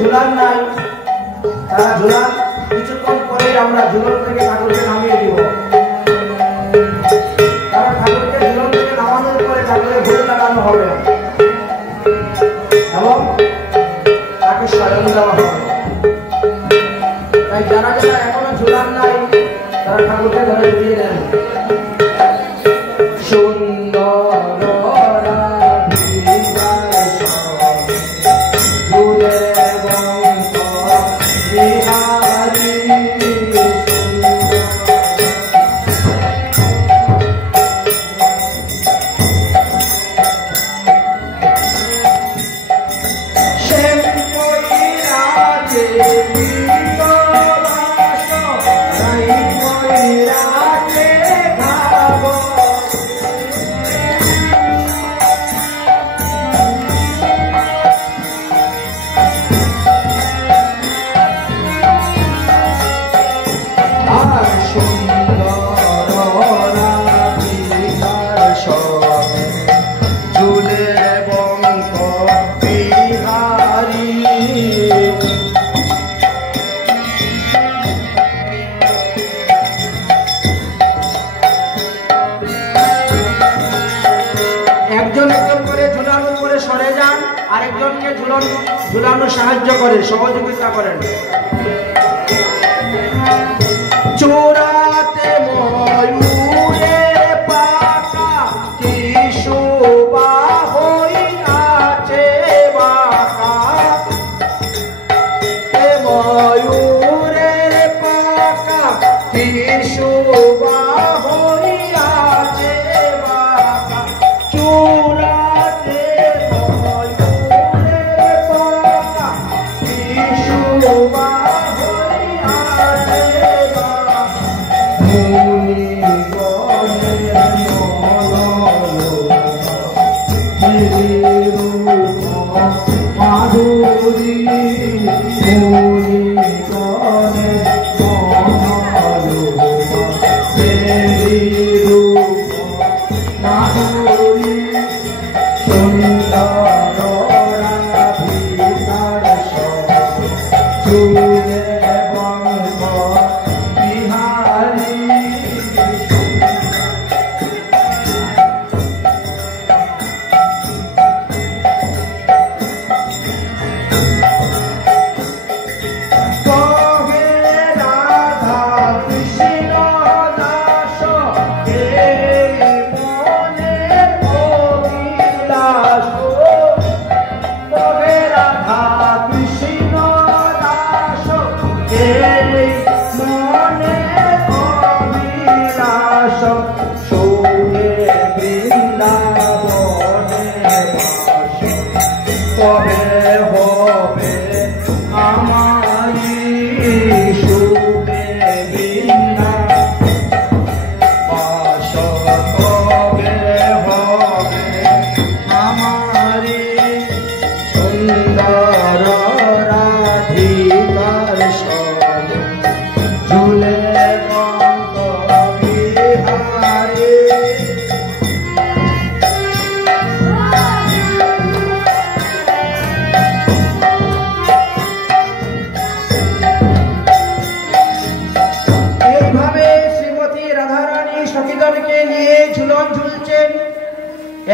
ঝুলান নাই, তারা ঝুলান, কিছুক্ষণ পরে আমরা ঝুলন থেকে ঠাকুরকে নামিয়ে দিব। কারণ ঠাকুরকে ঝুলন থেকে নামানোর পরে ঠাকুরের ভোগ লাগানো হবে এবং তাকে স্বয়ং দেওয়া হয়। তাই যারা যারা এখনো ঝুলান নাই তারা ঠাকুরকে ধরে ঝুলিয়ে নেন। আরেকজনকে ঝুলানো সাহায্য করে, সহযোগিতা করেন। চোরাতে ময়ূরে পাকা কি শোভা হইয়াছে বাঁকা, ময়ূরের পাকা কি শোভা হইয়াছে বাঁকা, চোরাতে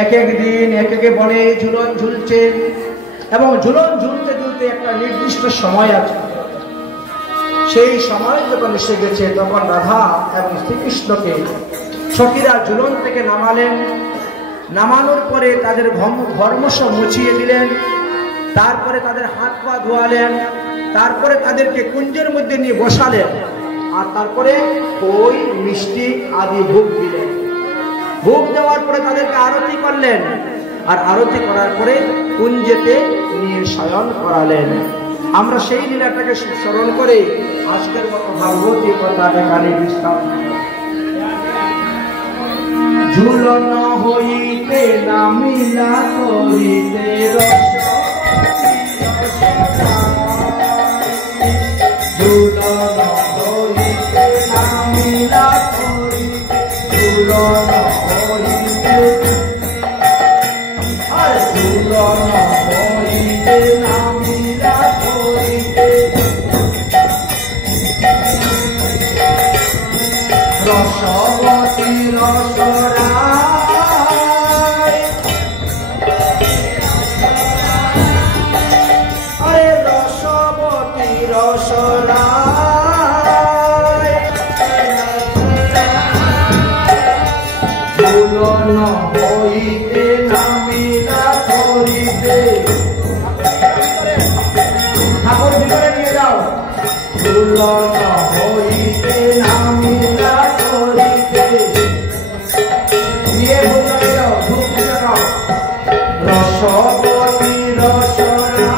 এক এক দিন এক এক বনে ঝুলন ঝুলছেন এবং ঝুলন ঝুলতে ঝুলতে একটা নির্দিষ্ট সময় আছে। সেই সময় যখন এসে গেছে তখন রাধা এবং শ্রীকৃষ্ণকে সখীরা ঝুলন থেকে নামালেন। নামানোর পরে তাদের ঘর্মশ মুছিয়ে দিলেন, তারপরে তাদের হাত পা ধোয়ালেন, তারপরে তাদেরকে কুঞ্জের মধ্যে নিয়ে বসালেন, আর তারপরে ওই মিষ্টি আদি ভোগ দিলেন। ভোগ দেওয়ার পরে তাদেরকে আরতি করলেন, আর আরতি করার পরে কুঞ্জেতে নিয়ে শয়ন করালেন। আমরা সেই লীলাটাকে স্মরণ করে আজকের মতো ভাগবতীয় কথা এখানে বিশ্রাম। ঝুলন হইতে নামিলা করিতে ঝুলন হইতে নামিলা করিতে ঝুলন হইতে ঝুলন হইতে নামিলা করিতে রসবতী রসরায় আরে রসবতী রসনায় ফুলন হইতে নামিলা ধরিতে ঠাকুর ভিতরে নিয়ে যাও ফুলন হইতে নামিলা ধরিতে নিয়ে ভুলে যাও ভুলে যাও রসবতী রসনা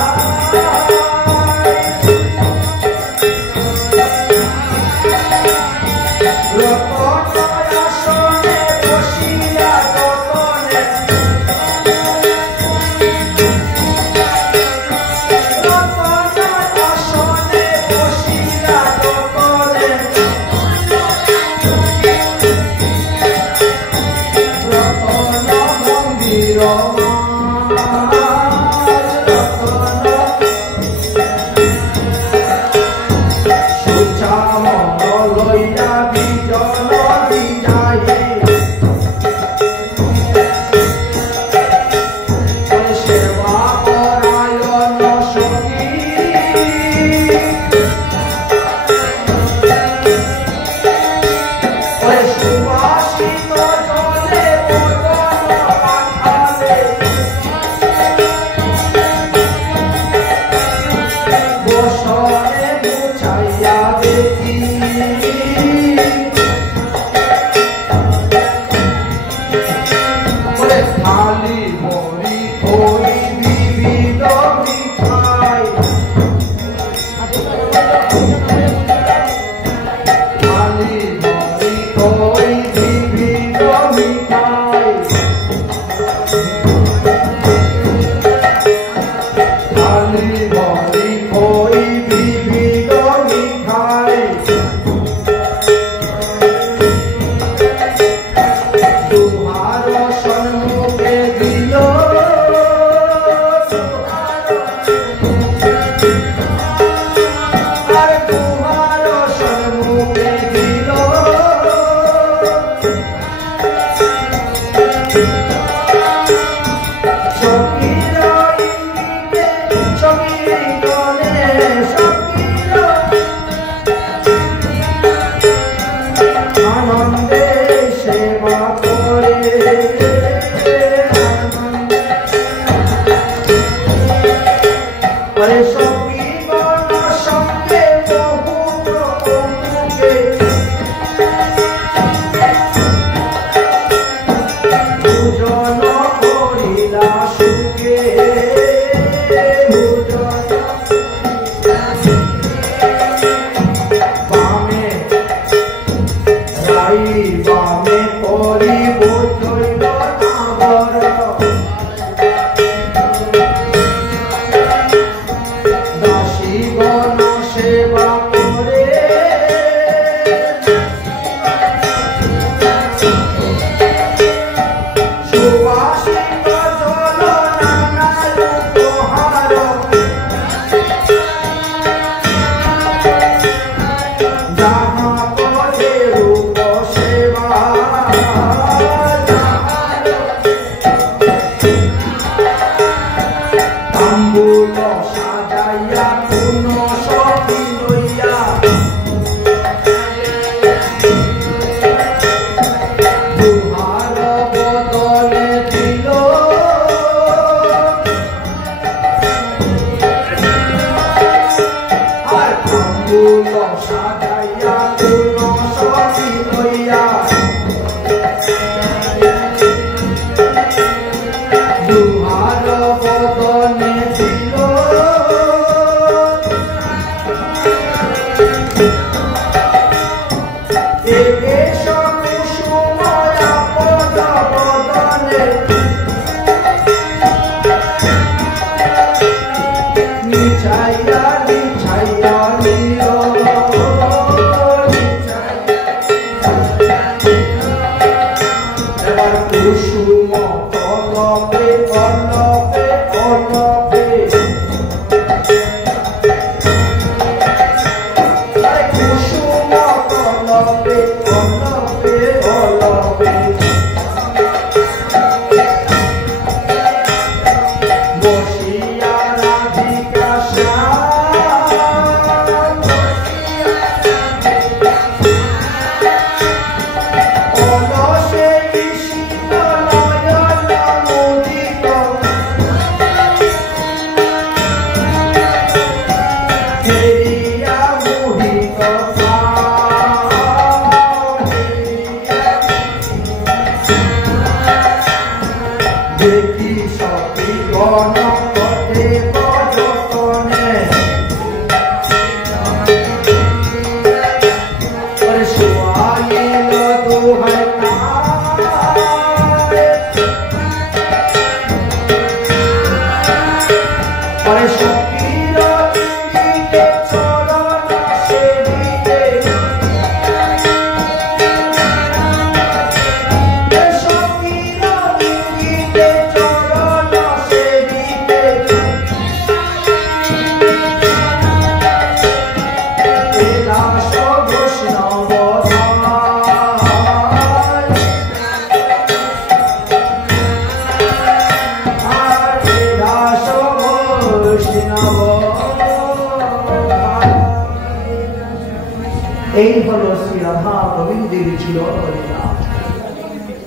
এই হলো শ্রী রাধা গোবিন্দের চিরলীলা,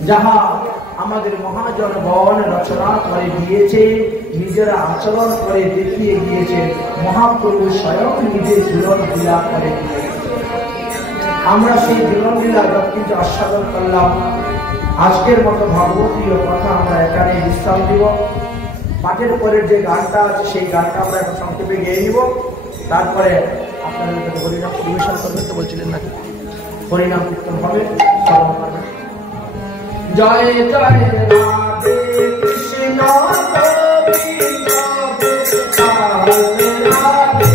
যাহা আমাদের মহাজনগণ রচনা করে দিয়েছে, নিজেরা আচরণ করে দেখিয়ে গিয়েছে, মহাপ্রভু স্বয়ং নিজের জীবনলীলা করে দিয়েছে। আমরা সেই জীবনলীলা কিন্তু আস্বাদন করলাম। আজকের মতো ভাগবতীয় কথা আমরা এখানে বিশ্রাম দিব। পাঠের পরের যে গানটা আছে সেই গানটা আমরা এখন সংক্ষেপে গেয়ে নিব। তারপরে আপনাদের কাছে হরিনাম পরিবেশন করবেন তো বলছিলেন নাকি? হরিনাম কীর্তন হবে, শ্রবণ করবেন। জয় জয় রাধে কৃষ্ণ গোবিন্দ রাধে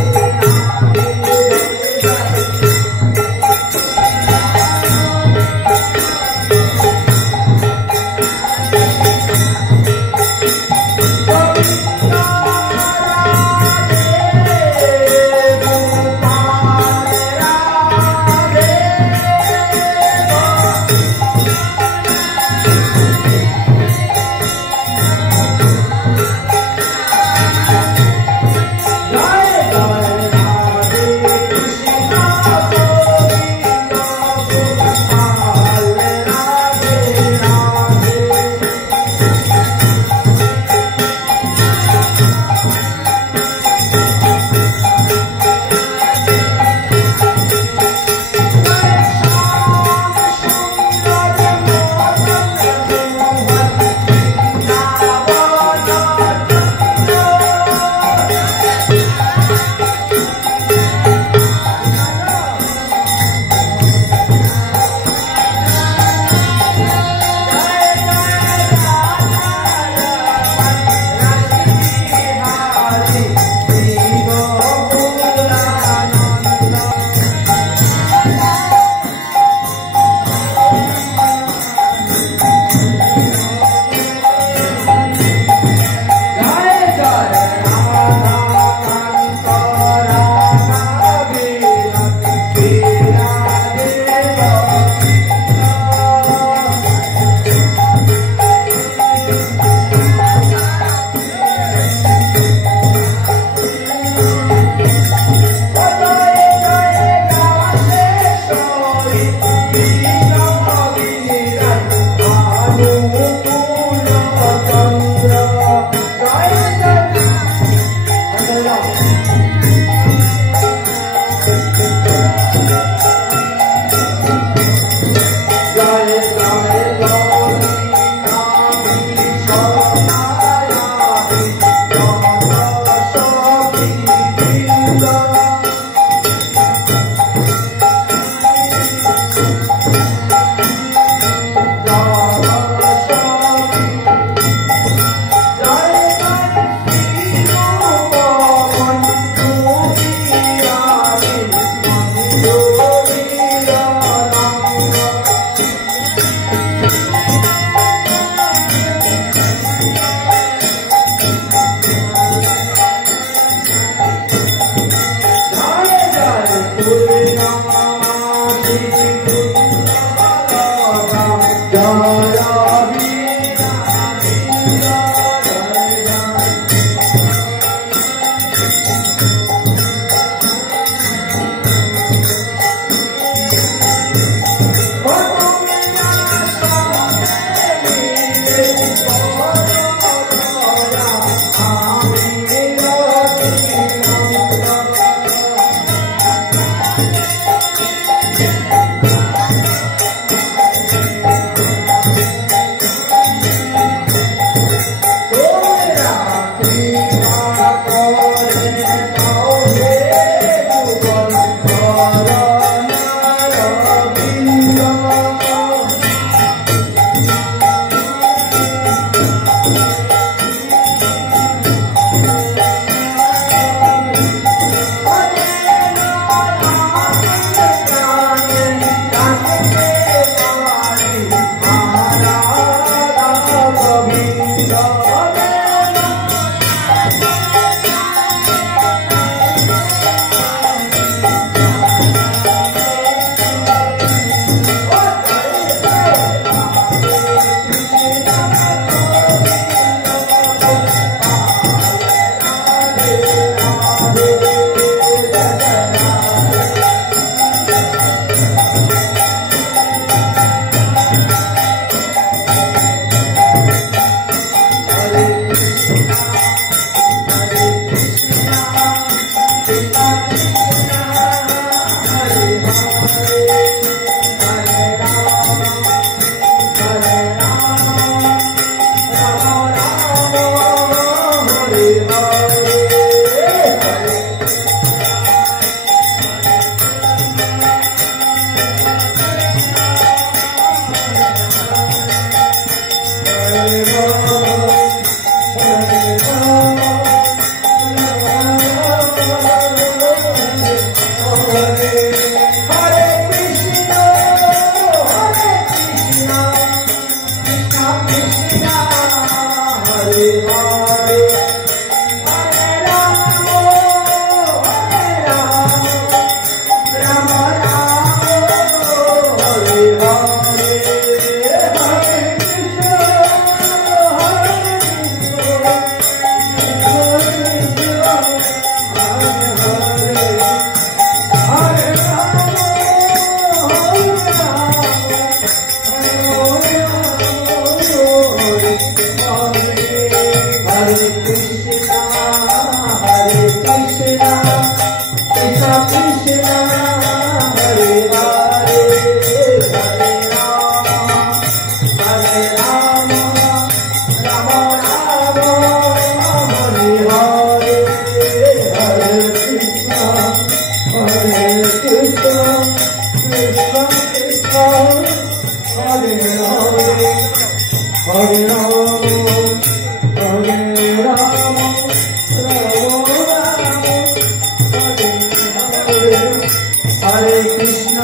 हरे कृष्ण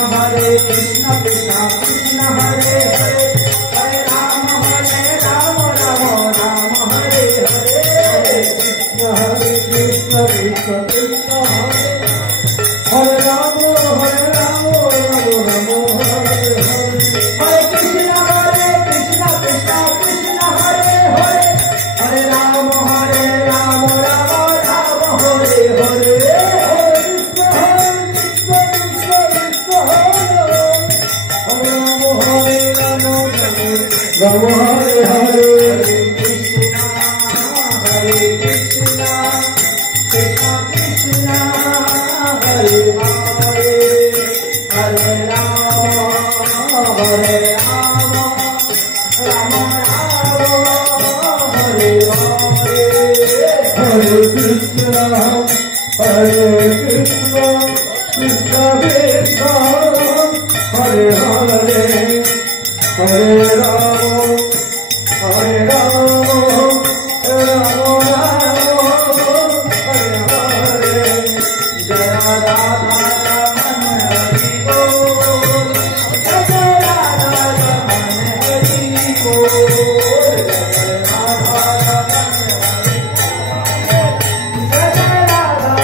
कृष्ण कृष्ण हरे हरे हरे राम राम राम हरे हरे हरे कृष्ण कृष्ण कृष्ण हरे राम राम राम हरे हरे हरे कृष्ण कृष्ण कृष्ण हरे हरे हरे राम राम राम हरे हरे राम हरे हरे हरे कृष्ण कृष्ण कृष्ण हरे हरे हरे राम राम राम हरे हरे हरे कृष्ण कृष्ण कृष्ण हरे हरे हरे राम राम राम हरे हरे जय राधा रमण हरि बोल जय राधा रमण हरि बोल जय राधा रमण जय राधा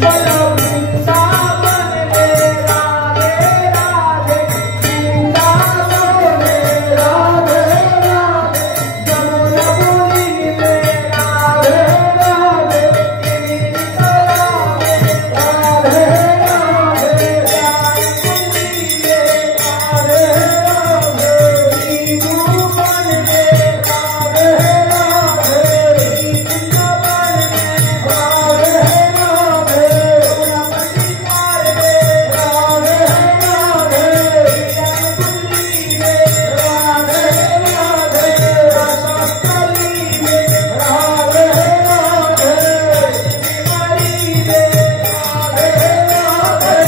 बोलो वृंदावन में राधे राधे वृंदावन में राधे राधे जमुनापुरी में राधे राधे गिरिकला में राधे राधे राजकुंडी में राधे राधे नीमूवन में राधे राधे वृंदावन में राधे राधे रमणीकार में राधे राधे ज्ञानकुंडी में राधे राधे रसस्थली में राधे राधे श्रीमती में राधे राधे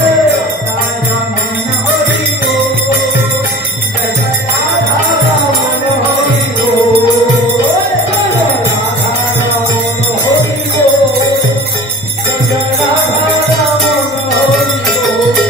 राधा रमण हरि बोल जय राधा रमण हरि बोल जय राधा रमण हरि बोल जय राधा रमण हरि बोल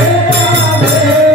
Hare